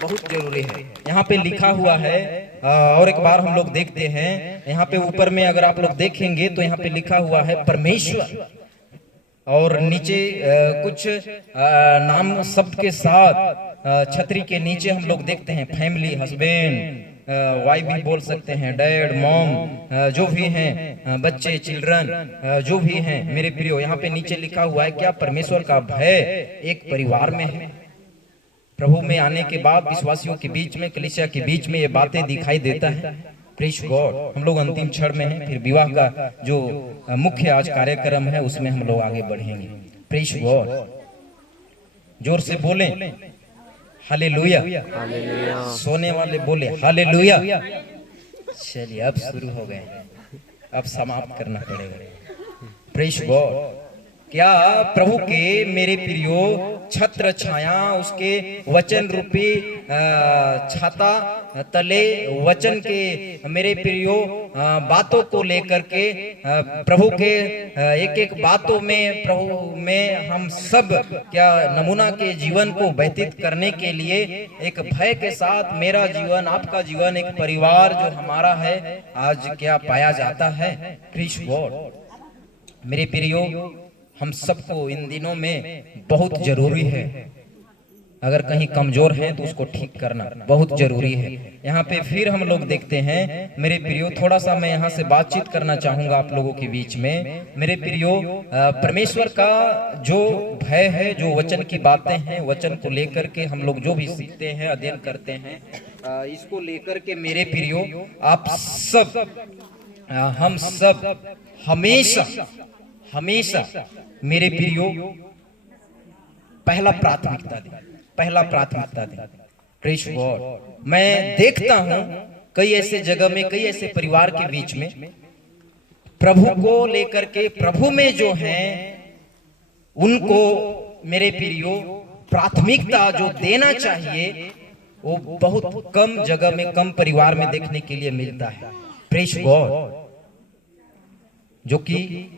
बहुत जरूरी है। यहाँ पे लिखा हुआ है, और एक बार हम लोग देखते हैं, यहाँ पे ऊपर में अगर आप लोग देखेंगे तो यहाँ पे लिखा हुआ है परमेश्वर, और नीचे कुछ नाम शब्द के साथ छतरी के नीचे हम लोग देखते हैं फैमिली, हस्बैंड, वाइफ भी बोल सकते हैं, डैड, मॉम, जो भी हैं, बच्चे, चिल्ड्रन, जो भी हैं, मेरे प्रियो यहाँ पे नीचे लिखा हुआ है क्या? परमेश्वर का भय एक परिवार में है। प्रभु में आने के बाद विश्वासियों के बीच में, कलीसिया के बीच में ये बातें दिखाई देता है। प्रेज गॉड हम लोग अंतिम क्षण में हैं, फिर विवाह का जो मुख्य आज कार्यक्रम है उसमें हम लोग आगे बढ़ेंगे। प्रेज गॉड जोर से बोलें हालेलुया। सोने वाले बोले हालेलुया। चलिए अब शुरू हो गए, अब समाप्त करना पड़ेगा। Praise God. क्या प्रभु के मेरे प्रियो छत्र छाया, उसके वचन रूपी छाता तले वचन के मेरे प्रियो बातों को लेकर के प्रभु के एक एक बातों में प्रभु में हम सब क्या नमूना के जीवन को व्यतीत करने के लिए एक भय के साथ मेरा जीवन, आपका जीवन, एक परिवार जो हमारा है आज क्या पाया जाता है। प्रीश गॉड। मेरे प्रियो, हम सबको इन दिनों में बहुत जरूरी है, अगर कहीं कमजोर है तो उसको ठीक करना बहुत जरूरी है। यहाँ पे फिर हम लोग देखते हैं मेरे प्रियो, थोड़ा सा मैं यहाँ से बातचीत करना चाहूंगा आप लोगों के बीच में। मेरे प्रियो, परमेश्वर का जो भय है, जो वचन की बातें हैं, वचन को लेकर के हम लोग जो भी सीखते हैं, अध्ययन करते हैं, इसको लेकर के मेरे प्रियो आप सब, हम सब हमेशा हमेशा मेरे प्रियो पहला प्राथमिकता दें, पहला प्राथमिकता दें। Praise God. मैं देखता हूं कई ऐसे जगह में, कई ऐसे परिवार के बीच में प्रभु को लेकर के, प्रभु में जो हैं उनको मेरे प्रियो प्राथमिकता जो देना चाहिए वो बहुत कम जगह में, कम परिवार में देखने के लिए मिलता है। Praise God. जो कि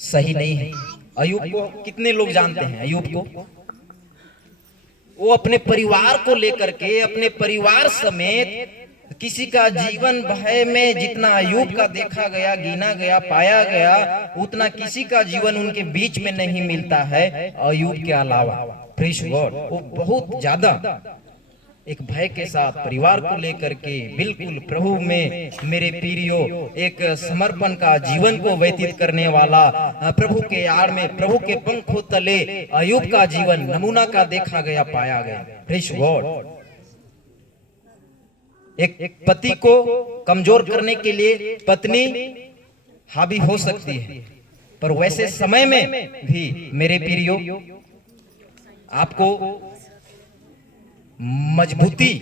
सही नहीं है। अय्यूब को कितने लोग जानते हैं? अय्यूब को वो अपने परिवार को लेकर के, अपने परिवार समेत किसी का जीवन भय में जितना अय्यूब का देखा गया, गिना गया, पाया गया, उतना किसी का जीवन उनके बीच में नहीं मिलता है अय्यूब के अलावा। Praise God. वो बहुत ज्यादा एक भय के साथ परिवार को लेकर के बिल्कुल प्रभु में मेरे प्रियो एक समर्पण का जीवन को व्यतीत करने वाला, प्रभु के आड़ में, प्रभु के पंखों तले अय्यूब का जीवन नमूना का देखा गया, पाया गया। Praise God. एक पति को कमजोर करने के लिए पत्नी हावी हो सकती है, पर वैसे समय में भी मेरे प्रियो आपको मजबूती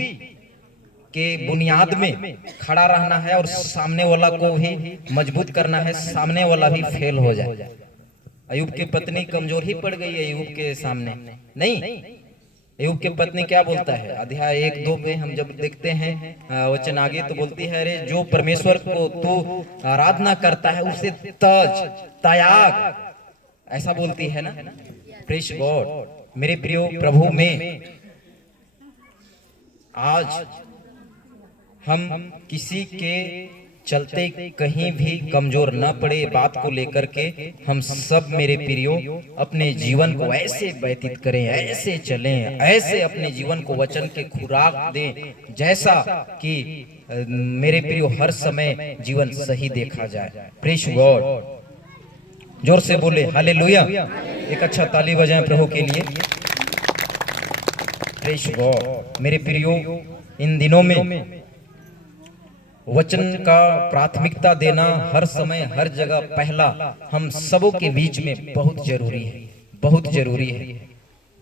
के बुनियाद में खड़ा रहना है और सामने वाला को भी मजबूत करना है, सामने वाला भी फेल हो जाए। अय्यूब की पत्नी कमजोर ही पड़ गई है अय्यूब के सामने। नहीं, अय्यूब की पत्नी क्या बोलता है? अध्याय 1-2 पे हम जब देखते हैं वचन आगे, तो बोलती है, अरे जो परमेश्वर को तू आराधना करता है उसे त्याग, ऐसा बोलती है ना। Praise God. मेरे प्रियो प्रभु में आज हम किसी के चलते कहीं भी कमजोर न पड़े, बात को लेकर के हम सब मेरे प्रियो अपने जीवन को ऐसे व्यतीत करें, ऐसे चलें, ऐसे अपने जीवन को वचन के खुराक दें जैसा कि मेरे प्रियो हर समय जीवन सही देखा जाए। Praise God. जोर से बोले हालेलुया। एक अच्छा ताली बजाएं प्रभु के लिए। Praise God. मेरे प्रियो, इन दिनों में वचन का प्राथमिकता देना हर समय, हर जगह पहला हम सबों के बीच में बहुत जरूरी है, बहुत जरूरी है,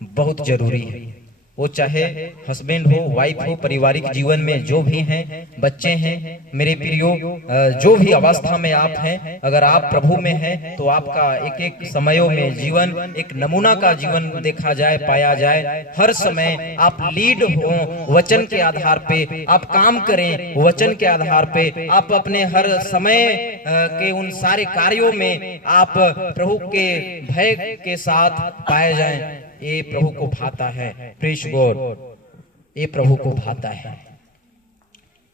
बहुत जरूरी है। वो चाहे हस्बैंड हो, वाइफ हो, पारिवारिक जीवन में जो भी हैं, बच्चे हैं, मेरे प्रियो जो भी अवस्था में आप हैं, अगर आप प्रभु में हैं तो आपका एक एक समयों में जीवन एक नमूना का जीवन देखा जाए, पाया जाए। हर समय आप लीड हो वचन के आधार पे, आप काम करें वचन के आधार पे, आप अपने हर समय के उन सारे कार्यों में आप प्रभु के भय के साथ पाए जाएं। ये प्रभु को भाता है। Praise God. ये प्रभु को भाता है।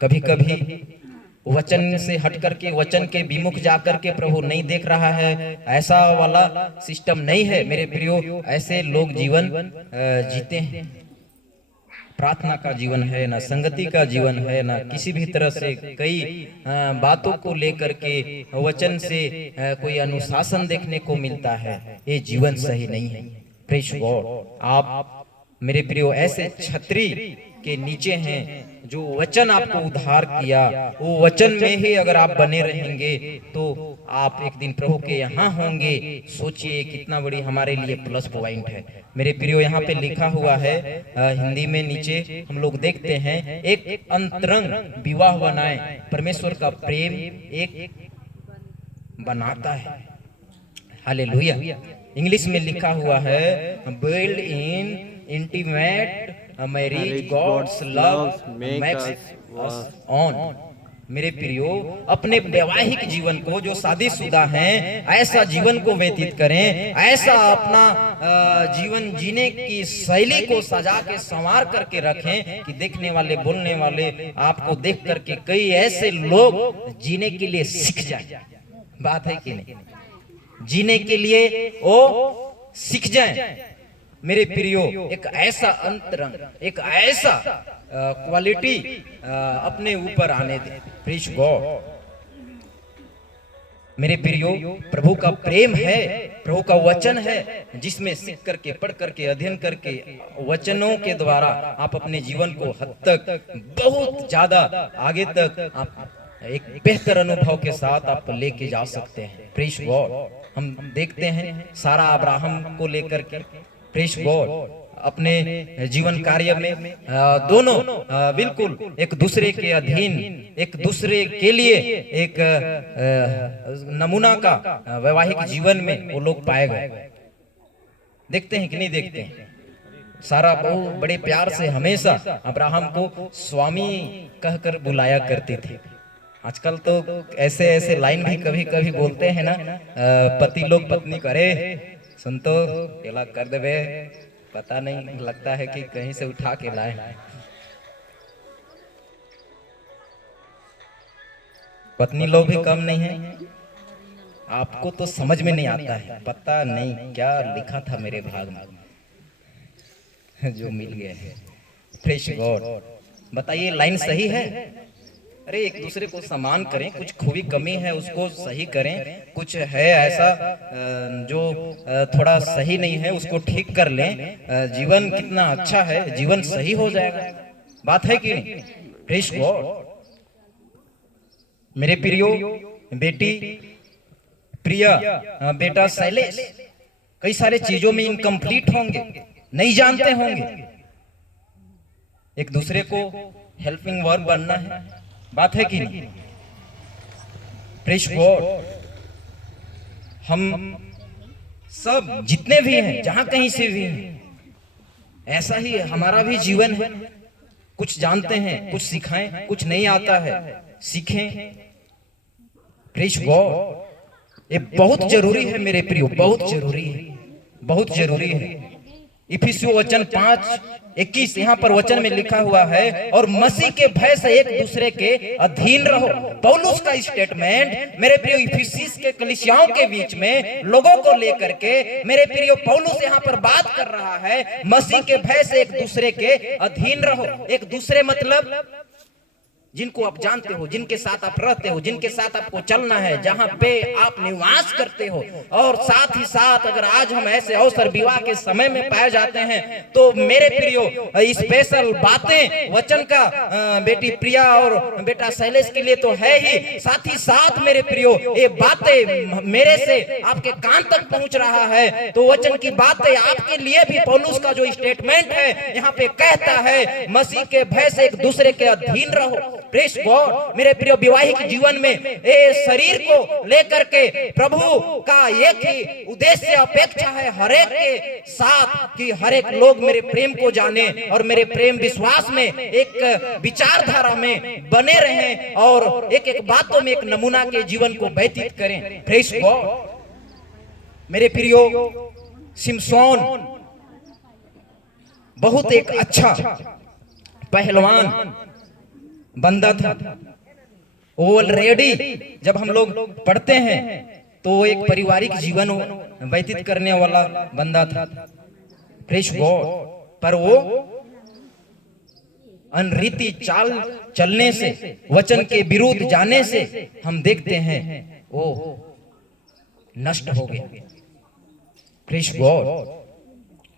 कभी कभी वचन से हट करके, वचन के विमुख जाकर के प्रभु नहीं देख रहा है, ऐसा वाला सिस्टम नहीं है मेरे प्रियो। ऐसे लोग जीवन जीते हैं। प्रार्थना का जीवन है ना, संगति का जीवन है ना, किसी भी तरह से कई बातों को लेकर के वचन से कोई अनुशासन देखने को मिलता है। ये जीवन सही नहीं है। Praise God. आप मेरे प्रियो ऐसे छतरी के नीचे हैं जो वचन आपको उद्धार किया, वो वचन में ही अगर आप बने रहेंगे तो आप एक दिन प्रभु के यहाँ होंगे। सोचिए कितना बड़ी हमारे लिए प्लस पॉइंट है मेरे प्रियो। यहाँ पे लिखा हुआ है हिंदी में, नीचे हम लोग देखते हैं, एक अंतरंग विवाह बनाए, परमेश्वर का प्रेम एक बनाता है। हालेलुया। इंग्लिश में लिखा हुआ है, build in intimate marriage God's love makes us on. मेरे प्रियो, अपने वैवाहिक जीवन को, जो शादीशुदा हैं, ऐसा जीवन को व्यतीत करें, ऐसा अपना जीवन जीने की शैली को सजा के संवार करके रखें कि देखने वाले, बोलने वाले आपको देख करके कई ऐसे लोग जीने के लिए सीख जाए। बात है कि नहीं? जीने के लिए वो सीख जाएं। मेरे प्रियो, एक ऐसा अंतरंग, एक ऐसा क्वालिटी अपने ऊपर आने दे। Preach God. मेरे प्रियो, प्रभु का प्रेम है, प्रभु का वचन है, जिसमें सीख करके, पढ़ करके, अध्ययन करके, वचनों के द्वारा आप अपने जीवन को हद तक, बहुत ज्यादा आगे तक आप एक बेहतर अनुभव के साथ आप लेके जा सकते हैं। Preach God. हम देखते हैं सारा अब्राहम को लेकर के, प्रीच गॉड, अपने जीवन कार्य में दोनों बिल्कुल एक दूसरे के अधीन, एक दूसरे के लिए एक नमूना का वैवाहिक जीवन में वो लोग पाए गए। देखते हैं कि नहीं देखते हैं? सारा बहुत बड़े प्यार से हमेशा अब्राहम को स्वामी कहकर बुलाया करते थे। आजकल तो ऐसे ऐसे लाइन भी कभी कभी बोलते हैं ना, पति लोग पत्नी करे सुन तो केला कर देवे, पता नहीं, लगता है कि कहीं से उठा के लाए। पत्नी लोग भी कम नहीं है। आपको तो समझ में नहीं आता है, पता नहीं क्या लिखा था मेरे भाग में जो मिल गया है। Praise God. बताइए, लाइन सही है? अरे एक दूसरे को सम्मान करें, कुछ खूबी कमी है उसको सही करें, कुछ है ऐसा जो थोड़ा सही नहीं है उसको ठीक कर लें। जीवन कितना अच्छा है, जीवन सही हो जाएगा। बात है कि नहीं? Praise God. मेरे प्रियो, बेटी प्रिया, बेटा शैलेश, कई सारे चीजों में इनकम्प्लीट होंगे, नहीं जानते होंगे। एक दूसरे को हेल्पिंग वर्क बनना है। बात है कि नहीं? Praise God. हम सब जितने भी हैं, जहां कहीं से भी हैं, ऐसा ही हमारा भी जीवन है। कुछ जानते हैं, कुछ सिखाएं, कुछ नहीं आता है सीखें। Praise God. ये बहुत जरूरी है मेरे प्रियो, बहुत जरूरी है, बहुत जरूरी है। इफिसियों वचन 5:21 यहाँ पर वचन में लिखा हुआ है, और मसीह के भय से एक दूसरे के अधीन रहो। पौलुस का स्टेटमेंट मेरे प्रियो इफिसियस के कलीसियाओं के बीच में लोगों को लेकर के मेरे प्रियो पौलुस यहाँ पर बात कर रहा है, मसीह के भय से एक दूसरे के अधीन रहो। एक दूसरे मतलब जिनको आप जानते हो, जिनके साथ आप रहते हो, जिनके साथ आपको चलना है, जहां पे आप निवास करते हो। और साथ ही साथ अगर आज हम ऐसे अवसर विवाह के समय में पाए जाते हैं तो मेरे प्रियो स्पेशल बातें वचन का बेटी प्रिया और बेटा शैलेश के लिए तो है ही, साथ ही साथ मेरे प्रियो ये बातें मेरे से आपके कान तक पहुंच रहा है, तो वचन की बातें आपके लिए भी पौलुस का जो स्टेटमेंट है यहाँ पे कहता है, मसीह के भय से एक दूसरे के अधीन रहो। Praise God. मेरे प्रिय विवाहिक जीवन में ये शरीर को लेकर के प्रभु का एक ही उद्देश्य अपेक्षा है, हरेक के साथ कि हरेक लोग मेरे प्रेम को जाने और मेरे प्रेम विश्वास में एक विचारधारा में बने रहें और एक एक बातों में एक नमूना के जीवन को व्यतीत करें। Praise God. मेरे प्रियो सिमसोन बहुत एक अच्छा पहलवान बंदा था। वो ऑलरेडी जब हम लोग पढ़ते हैं तो वो एक पारिवारिक जीवन व्यतीत करने वाला बंदा था। Praise God. पर वो अनरीति चाल चलने से, वचन के विरुद्ध जाने से हम देखते हैं वो नष्ट हो गया। Praise God.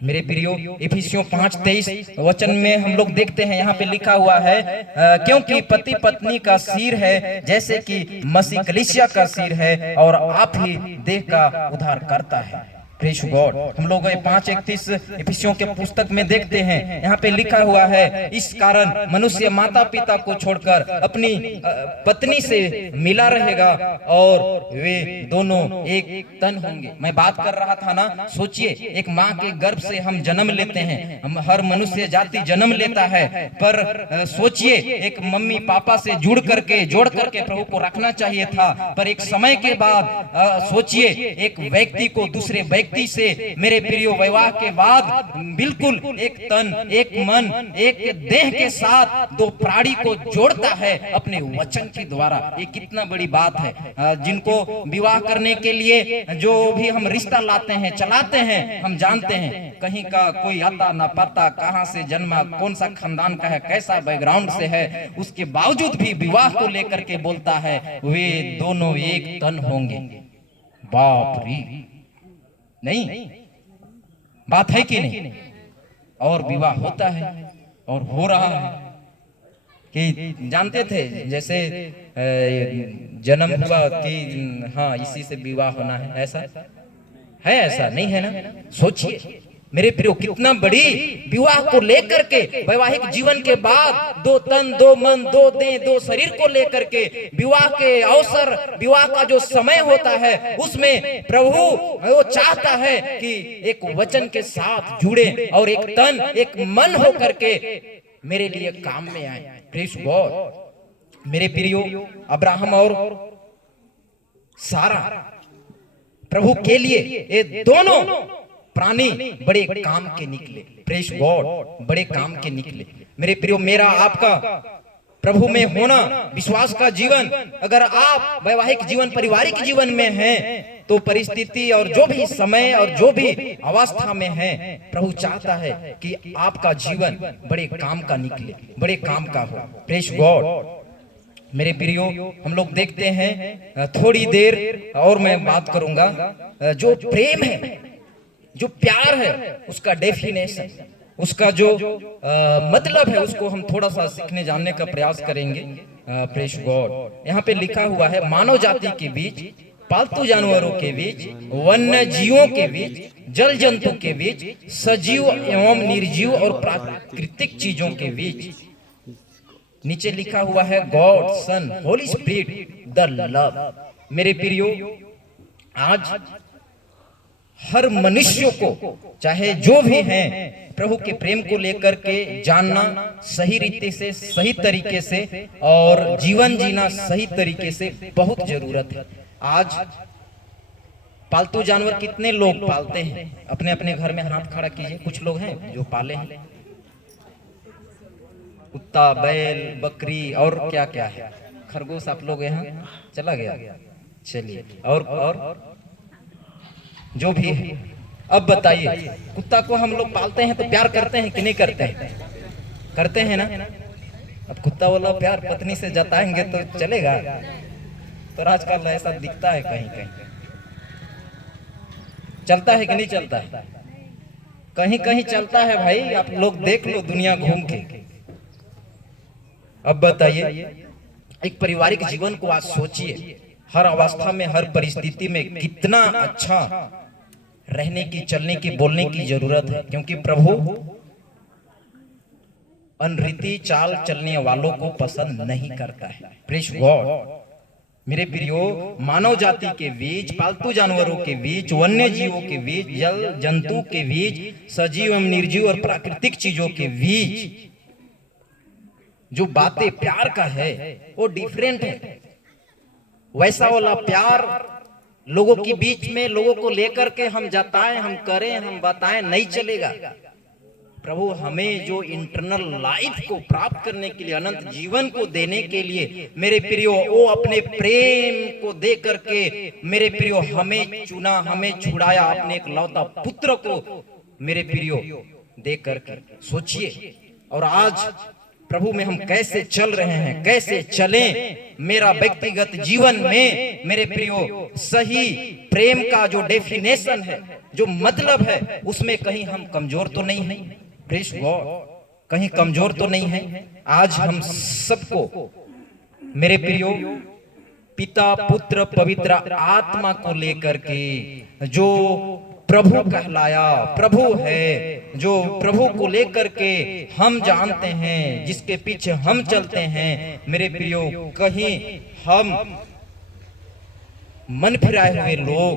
मेरे प्रियो इफिसियों 5:23 वचन में हम लोग देखते हैं, यहाँ पे लिखा हुआ है, क्योंकि पति पत्नी का सिर है जैसे कि मसीह कलीसिया का सिर है और आप ही देह का उद्धार करता है। Praise God. हम लोग 5:31 इफिसियों के पुस्तक में देखते हैं, यहाँ पे लिखा हुआ है, इस कारण मनुष्य माता पिता को छोड़कर अपनी पत्नी से मिला रहेगा और वे दोनों एक तन होंगे। मैं बात कर रहा था ना, सोचिए एक माँ के गर्भ से हम जन्म लेते हैं, हम हर मनुष्य जाति जन्म लेता है, पर सोचिए एक मम्मी पापा से जोड़ करके प्रभु को रखना चाहिए था, पर एक समय के बाद सोचिए एक व्यक्ति को दूसरे व्यक्ति से, मेरे प्रियो, विवाह के बाद बिल्कुल एक तन, एक मन, एक देह के साथ दो प्राणी को जोड़ता है अपने वचन के द्वारा। ये कितना बड़ी बात है। जिनको विवाह करने के लिए जो भी हम रिश्ता लाते हैं, चलाते हैं, हम जानते हैं कहीं का कोई आता ना पता, कहां से जन्मा, कौन सा खानदान का है, कैसा बैकग्राउंड से है, उसके बावजूद भी विवाह को लेकर के बोलता है वे दोनों एक तन होंगे। बाप रे, नहीं बात है कि नहीं? और विवाह होता है और हो रहा है कि जानते थे जैसे जन्म हुआ कि हाँ इसी से विवाह होना है, ऐसा है? ऐसा नहीं है ना। सोचिए मेरे प्रियो, कितना बड़ी विवाह को लेकर के, वैवाहिक जीवन के बाद दो तन, दो मन, दो देह, दो शरीर को लेकर के विवाह के अवसर, विवाह का जो समय होता है उसमें प्रभु वो चाहता है कि एक वचन के साथ जुड़े और एक तन, एक मन होकर के मेरे लिए काम में आए। Praise God. मेरे प्रियो, अब्राहम और सारा प्रभु के लिए ये दोनों प्राणी बड़े काम के निकले। प्रेज गॉड, बड़े काम के निकले। मेरे प्रियो, मेरा आपका प्रभु में होना, विश्वास का जीवन, अगर आप वैवाहिक जीवन, पारिवारिक जीवन में हैं, तो परिस्थिति और जो भी समय और जो भी अवस्था में है, प्रभु चाहता है कि आपका जीवन बड़े काम का निकले, बड़े काम का हो। Praise God. मेरे प्रियो, हम लोग देखते हैं थोड़ी देर और मैं बात करूंगा, जो प्रेम है, जो प्यार है, उसका डेफिनेशन, उसका जो मतलब है, उसको हम थोड़ा सा सीखने जानने का प्रयास करेंगे। Praise God. यहाँ पे लिखा हुआ है, मानव जाति के बीच, पालतू जानवरों के बीच, वन्य जीवों के बीच, जल जंतु के बीच, सजीव एवं निर्जीव और प्राकृतिक चीजों के बीच। नीचे लिखा हुआ है God, Son, Holy Spirit, the love. मेरे प्रियो, आज हर मनुष्य को, चाहे जो भी हैं, प्रभु के प्रेम को लेकर के जानना सही रीति से, सही तरीके से और जीवन जीना सही तरीके से बहुत जरूरत है। आज पालतू जानवर कितने लोग पालते हैं? अपने अपने घर में हाथ खड़ा कीजिए। कुछ लोग हैं जो पाले हैं, कुत्ता, बैल, बकरी और क्या क्या है, खरगोश। आप लोग यहाँ चला गया, चलिए। और जो भी है, अब बताइए, कुत्ता को हम लोग पालते हैं तो प्यार करते हैं कि नहीं करते हैं? करते हैं ना। अब कुत्ता वाला प्यार पत्नी से जताएंगे तो चलेगा? तो आजकल ऐसा दिखता है, कहीं कहीं चलता है कि नहीं चलता है? कहीं कहीं चलता है भाई, आप लोग देख लो दुनिया घूम के। अब बताइए, एक पारिवारिक जीवन को आज सोचिए, हर अवस्था में, हर परिस्थिति में कितना अच्छा रहने की, चलने की, बोलने की जरूरत है, क्योंकि प्रभु अनरीति चाल चलने वालों को पसंद नहीं करता है। Praise God. मेरे प्रियो, मानव जाति के बीच, पालतू जानवरों के बीच, वन्य जीवों के बीच, जल जंतु के बीच, सजीव एवं निर्जीव और प्राकृतिक चीजों के बीच जो बातें प्यार का है वो डिफरेंट है। वैसा वाला प्यार लोगों के बीच में, लोगों को लेकर के हम जताएं, हम करें, हम बताएं, नहीं चलेगा। प्रभु हमें जो इंटरनल लाइफ को प्राप्त करने के लिए, अनंत जीवन को देने के लिए, मेरे प्रियो, वो अपने प्रेम को दे करके, मेरे प्रियो, हमें चुना, हमें छुड़ाया, अपने एक लौता पुत्र को, मेरे प्रियो, दे करके। सोचिए, और आज प्रभु में हम कैसे चल रहे हैं, कैसे चलें। मेरा व्यक्तिगत जीवन में, मेरे प्रियो, सही प्रेम का जो डेफिनेशन है, जो मतलब है, उसमें कहीं हम कमजोर तो नहीं हैं? प्रेज गॉड, कहीं कमजोर तो नहीं है? आज हम सबको, मेरे प्रियो, पिता, पुत्र, पवित्र आत्मा को लेकर के जो प्रभु कहलाया, प्रभु है, जो प्रभु को लेकर के हम जानते हैं, जिसके पीछे हम चलते हैं। मेरे प्रियो, कहीं हम मन फिराए हुए लोग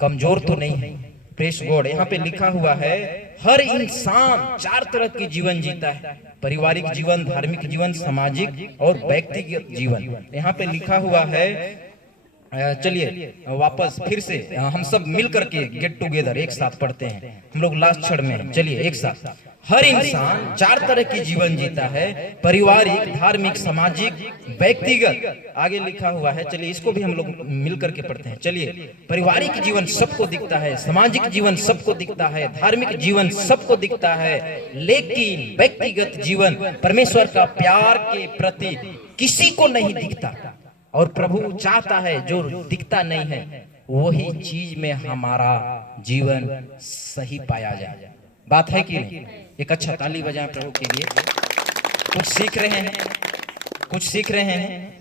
कमजोर तो नहीं है। Press God. यहाँ पे लिखा हुआ है हर इंसान 4 तरह की जीवन जीता है, पारिवारिक जीवन, धार्मिक जीवन, सामाजिक और व्यक्तिगत जीवन। यहाँ पे लिखा हुआ है, चलिए वापस फिर से हम सब मिल करके गेट टुगेदर एक साथ पढ़ते हैं। हम लोग लास्ट क्षण में हैं, चलिए एक साथ। हर इंसान 4 तरह की जीवन जीता है, पारिवारिक, धार्मिक, सामाजिक, व्यक्तिगत। आगे लिखा हुआ है, चलिए इसको भी हम लोग मिल करके पढ़ते हैं। चलिए, पारिवारिक जीवन सबको दिखता है, सामाजिक जीवन सबको दिखता है, धार्मिक जीवन सबको दिखता है, लेकिन व्यक्तिगत जीवन परमेश्वर का प्यार के प्रति किसी को नहीं दिखता। और प्रभु चाहता है जो दिखता नहीं है वही चीज में हमारा जीवन सही पाया जाए। बात है कि नहीं? एक अच्छा ताली बजाएं प्रभु के लिए। कुछ सीख रहे हैं, कुछ सीख रहे हैं।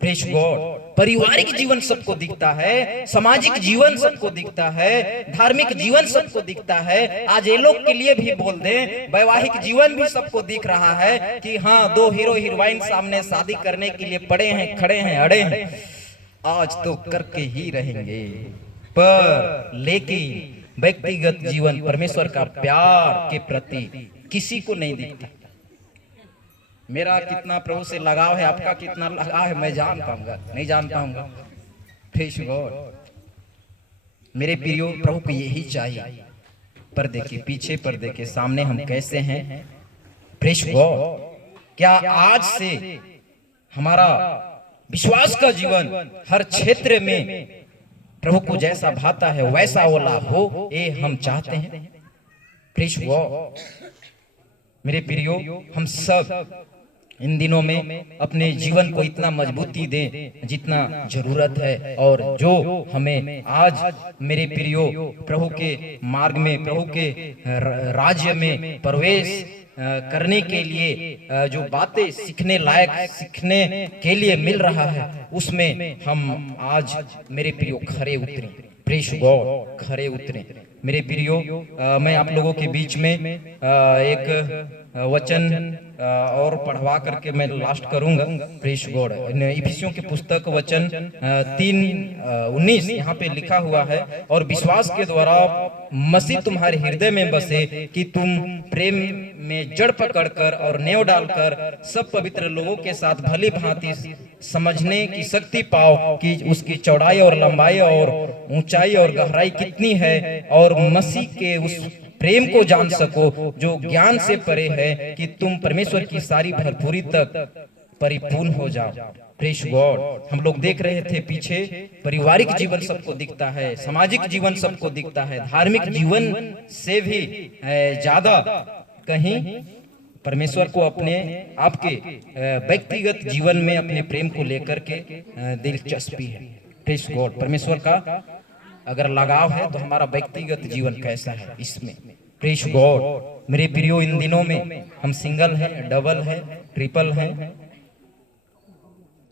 Praise God. पारिवारिक जीवन सबको दिखता है, सामाजिक जीवन सबको दिखता है, धार्मिक जीवन सबको दिखता है। आज ये लोग के लिए भी बोल दें, वैवाहिक जीवन भी सबको दिख रहा है कि हाँ, 2 हीरो हीरोइन सामने शादी करने के लिए पड़े हैं, खड़े हैं, अड़े हैं, आज तो करके ही रहेंगे। पर लेकिन व्यक्तिगत जीवन परमेश्वर का प्यार के प्रति किसी को नहीं दिखता। मेरा कितना प्रभु से लगाव है, आपका कितना लगाव है, मैं जान पाऊंगा, नहीं जान पाऊंगा। Praise God. मेरे प्रियो, प्रभु को यही चाहिए। पर्दे के पीछे, पर्दे के सामने हम कैसे हैं? Praise God. क्या आज से हमारा विश्वास का जीवन हर क्षेत्र में प्रभु को जैसा भाता है वैसा वाला हो, ये हम चाहते हैं। Praise God. मेरे प्रियो, हम सब इन दिनों में अपने जीवन को इतना मजबूती दें जितना जरूरत है, और जो हमें आज मेरे प्रियो प्रभु के मार्ग में, प्रभु के राज्य में प्रवेश करने के लिए जो बातें सीखने लायक, सीखने के लिए मिल रहा है, उसमें हम आज मेरे प्रियो खरे उतरें। प्रेज गॉड, खरे उतरें। मेरे प्रियो, मैं आप लोगों के बीच में एक वचन और पढ़वा करके मैं लास्ट करूंगा। Praise God. इफिसियों की पुस्तक वचन 3:19 यहाँ पे लिखा हुआ है, और विश्वास के द्वारा मसीह तुम्हारे हृदय में बसे कि तुम प्रेम में जड़ पकड़कर और नेव डालकर सब पवित्र लोगों के साथ भली भांति समझने की शक्ति पाओ कि उसकी चौड़ाई और लंबाई और ऊंचाई और गहराई कितनी है, और मसीह के उस प्रेम को जान सको जो ज्ञान से परे है, कि तुम परमेश्वर की सारी भरपूरी तक परिपूर्ण हो जाओ। Praise God. हम लोग देख रहे थे पीछे, पारिवारिक जीवन सबको दिखता है, सामाजिक जीवन सबको दिखता है, धार्मिक जीवन से भी ज्यादा कहीं परमेश्वर को अपने आपके व्यक्तिगत जीवन में अपने प्रेम को लेकर के दिलचस्पी है। Praise God. परमेश्वर का अगर लगाव है तो हमारा व्यक्तिगत जीवन कैसा है इसमें। Praise God. मेरे प्रियो, इन दिनों में हम सिंगल हैं, डबल हैं, ट्रिपल हैं,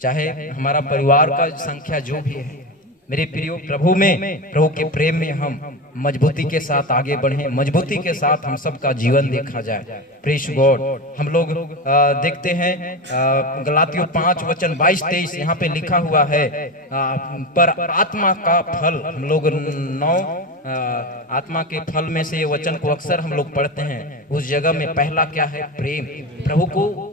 चाहे हमारा परिवार का संख्या जो भी है, मेरे प्रियो, प्रभु में, प्रभु के प्रेम में हम मजबूती के साथ आगे बढ़े, मजबूती के साथ हम सबका जीवन देखा जाए। Praise God. हम लोग देखते हैं गलातियों 5:22-23 यहाँ पे लिखा हुआ है, पर आत्मा का फल। हम लोग 9 आत्मा के फल में से ये वचन को अक्सर हम लोग पढ़ते हैं। उस जगह में पहला क्या है? प्रेम। प्रभु को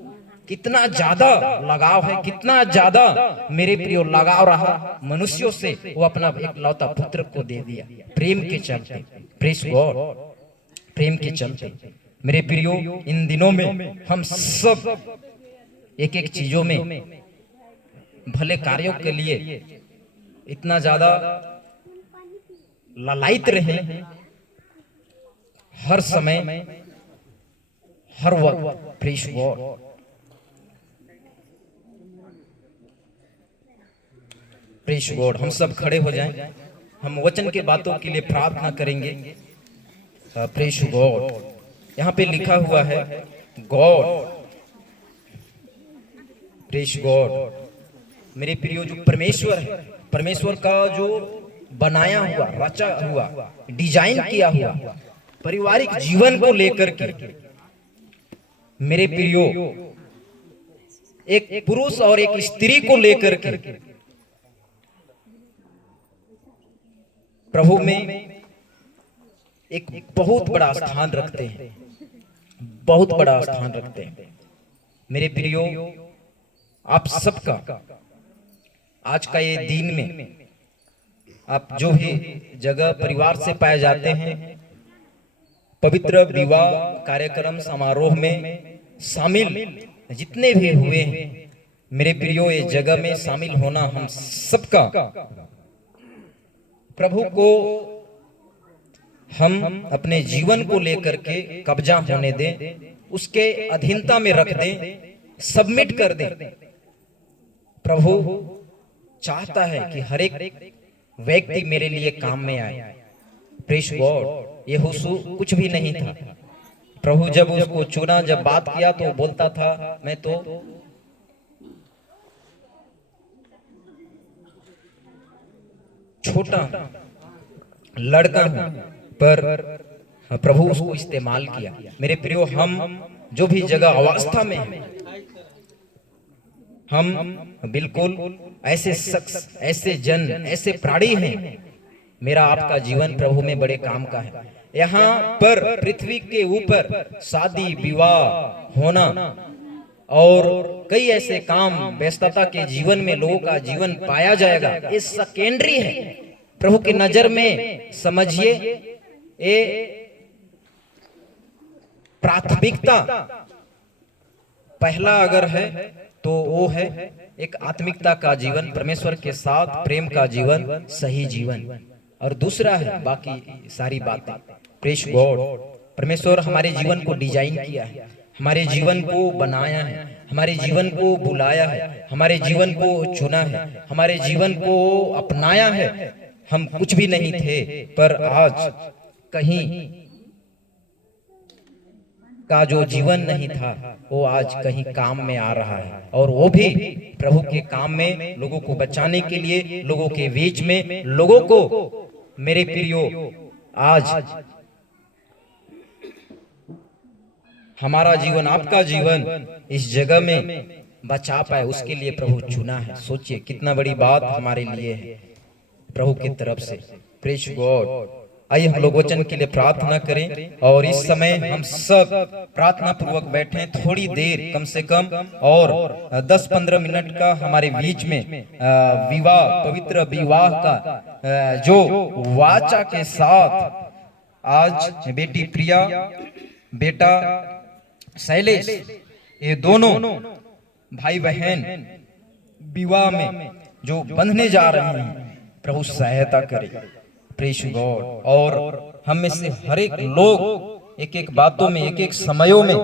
कितना ज्यादा लगाव है, कितना ज्यादा मेरे प्रियो लगाव रहा मनुष्यों से, वो अपना एकलौता पुत्र को दे दिया प्रेम के चलते। Praise God. प्रेम के चलते मेरे प्रियो, इन दिनों में हम सब एक एक चीजों में भले कार्यों के लिए इतना ज्यादा ललायित रहे, हर समय, हर वक्त। Praise God. Praise God. हम सब खड़े हो जाएं, हम वचन के बातों के लिए प्रार्थना करेंगे। Praise God. यहाँ पे लिखा हुआ है गॉड। Praise God. मेरे प्रियो, जो परमेश्वर है, परमेश्वर का जो बनाया हुआ, रचा हुआ, डिजाइन किया हुआ पारिवारिक जीवन को लेकर के मेरे प्रियो, एक पुरुष और एक स्त्री को लेकर के प्रभु में एक बहुत बड़ा स्थान रखते हैं, बहुत बड़ा स्थान रखते हैं। मेरे प्रियो, आप सबका आज का ये दिन में आप जो भी जगह परिवार से पाए जाते हैं, पवित्र विवाह कार्यक्रम समारोह में शामिल जितने भी हुए हैं, मेरे प्रियो, ये जगह में शामिल होना हम सबका प्रभु को हम अपने जीवन को लेकर के कब्जा होने दें, उसके अधीनता में रख दें, सबमिट कर दें। प्रभु चाहता है कि हर एक व्यक्ति मेरे लिए काम में आए। Praise God. यहोशू कुछ भी नहीं था। प्रभु जब उसको चुना, जब बात किया तो बोलता था मैं तो छोटा लड़का हूं, पर प्रभु उसको इस्तेमाल किया। मेरे प्रियो, हम जो भी जगह अवस्था में हैं, हम बिल्कुल ऐसे शख्स, ऐसे जन, ऐसे प्राणी हैं। मेरा आपका जीवन प्रभु में बड़े काम का है। यहाँ पर पृथ्वी के ऊपर शादी विवाह होना और कई ऐसे काम व्यस्तता के जीवन में लोगों का जीवन पाया जाएगा, ये सेकेंडरी है। प्रभु की नजर में समझिए ये प्राथमिकता पहला अगर है तो वो है एक आत्मिकता का जीवन, परमेश्वर के साथ प्रेम का जीवन, सही जीवन, और दूसरा है बाकी सारी बातें। Praise God. परमेश्वर हमारे जीवन को डिजाइन किया है, हमारे जीवन को बनाया है, हमारे जीवन को बुलाया है, हमारे जीवन को चुना है, हमारे जीवन को अपनाया है। हम कुछ भी नहीं थे, पर आज कहीं का जो जीवन नहीं था वो आज कहीं काम में आ रहा है, और वो भी प्रभु के काम में, लोगों को बचाने के लिए, लोगों के बीच में, लोगों को मेरे प्रियो आज हमारा जीवन, आपका जीवन इस जगह में बचा पाए, उसके लिए प्रभु चुना है। सोचिए कितना बड़ी बात हमारे लिए है प्रभु की तरफ से। Praise God. आइए हम लोग वचन के लिए प्रार्थना करें, और इस समय हम सब प्रार्थना पूर्वक बैठे थोड़ी देर, कम से कम और 10-15 मिनट का हमारे बीच में विवाह, पवित्र विवाह का जो वाचा के साथ आज बेटी प्रिया, बेटा शैलेश, ये दोनों भाई बहन विवाह में जो बंधने जा रहे हैं, प्रभु सहायता करे। Praise God. और हम में से हर एक लोग एक एक बातों में, एक एक समयों में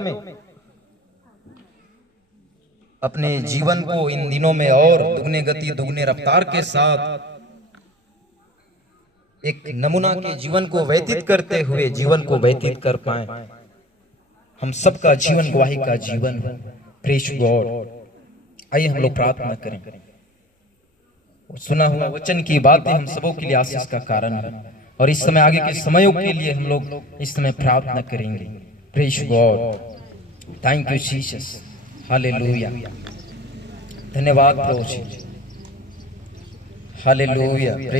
अपने जीवन को इन दिनों में और दुगने गति, दुगने रफ्तार के साथ एक नमूना के जीवन को व्यतीत करते हुए जीवन को व्यतीत कर पाए। हम सबका जीवन गवाही का जीवन हो। Praise God. आइए हम लोग प्रार्थना करें। सुना हुआ वचन की बातें हम सबों के लिए आशीष का कारण है, और इस समय आगे के समयों के लिए हम लोग इस समय प्रार्थना करेंगे। Praise God. Thank you Jesus. Hallelujah. धन्यवाद प्रभु जी। हालेलुया। प्रेज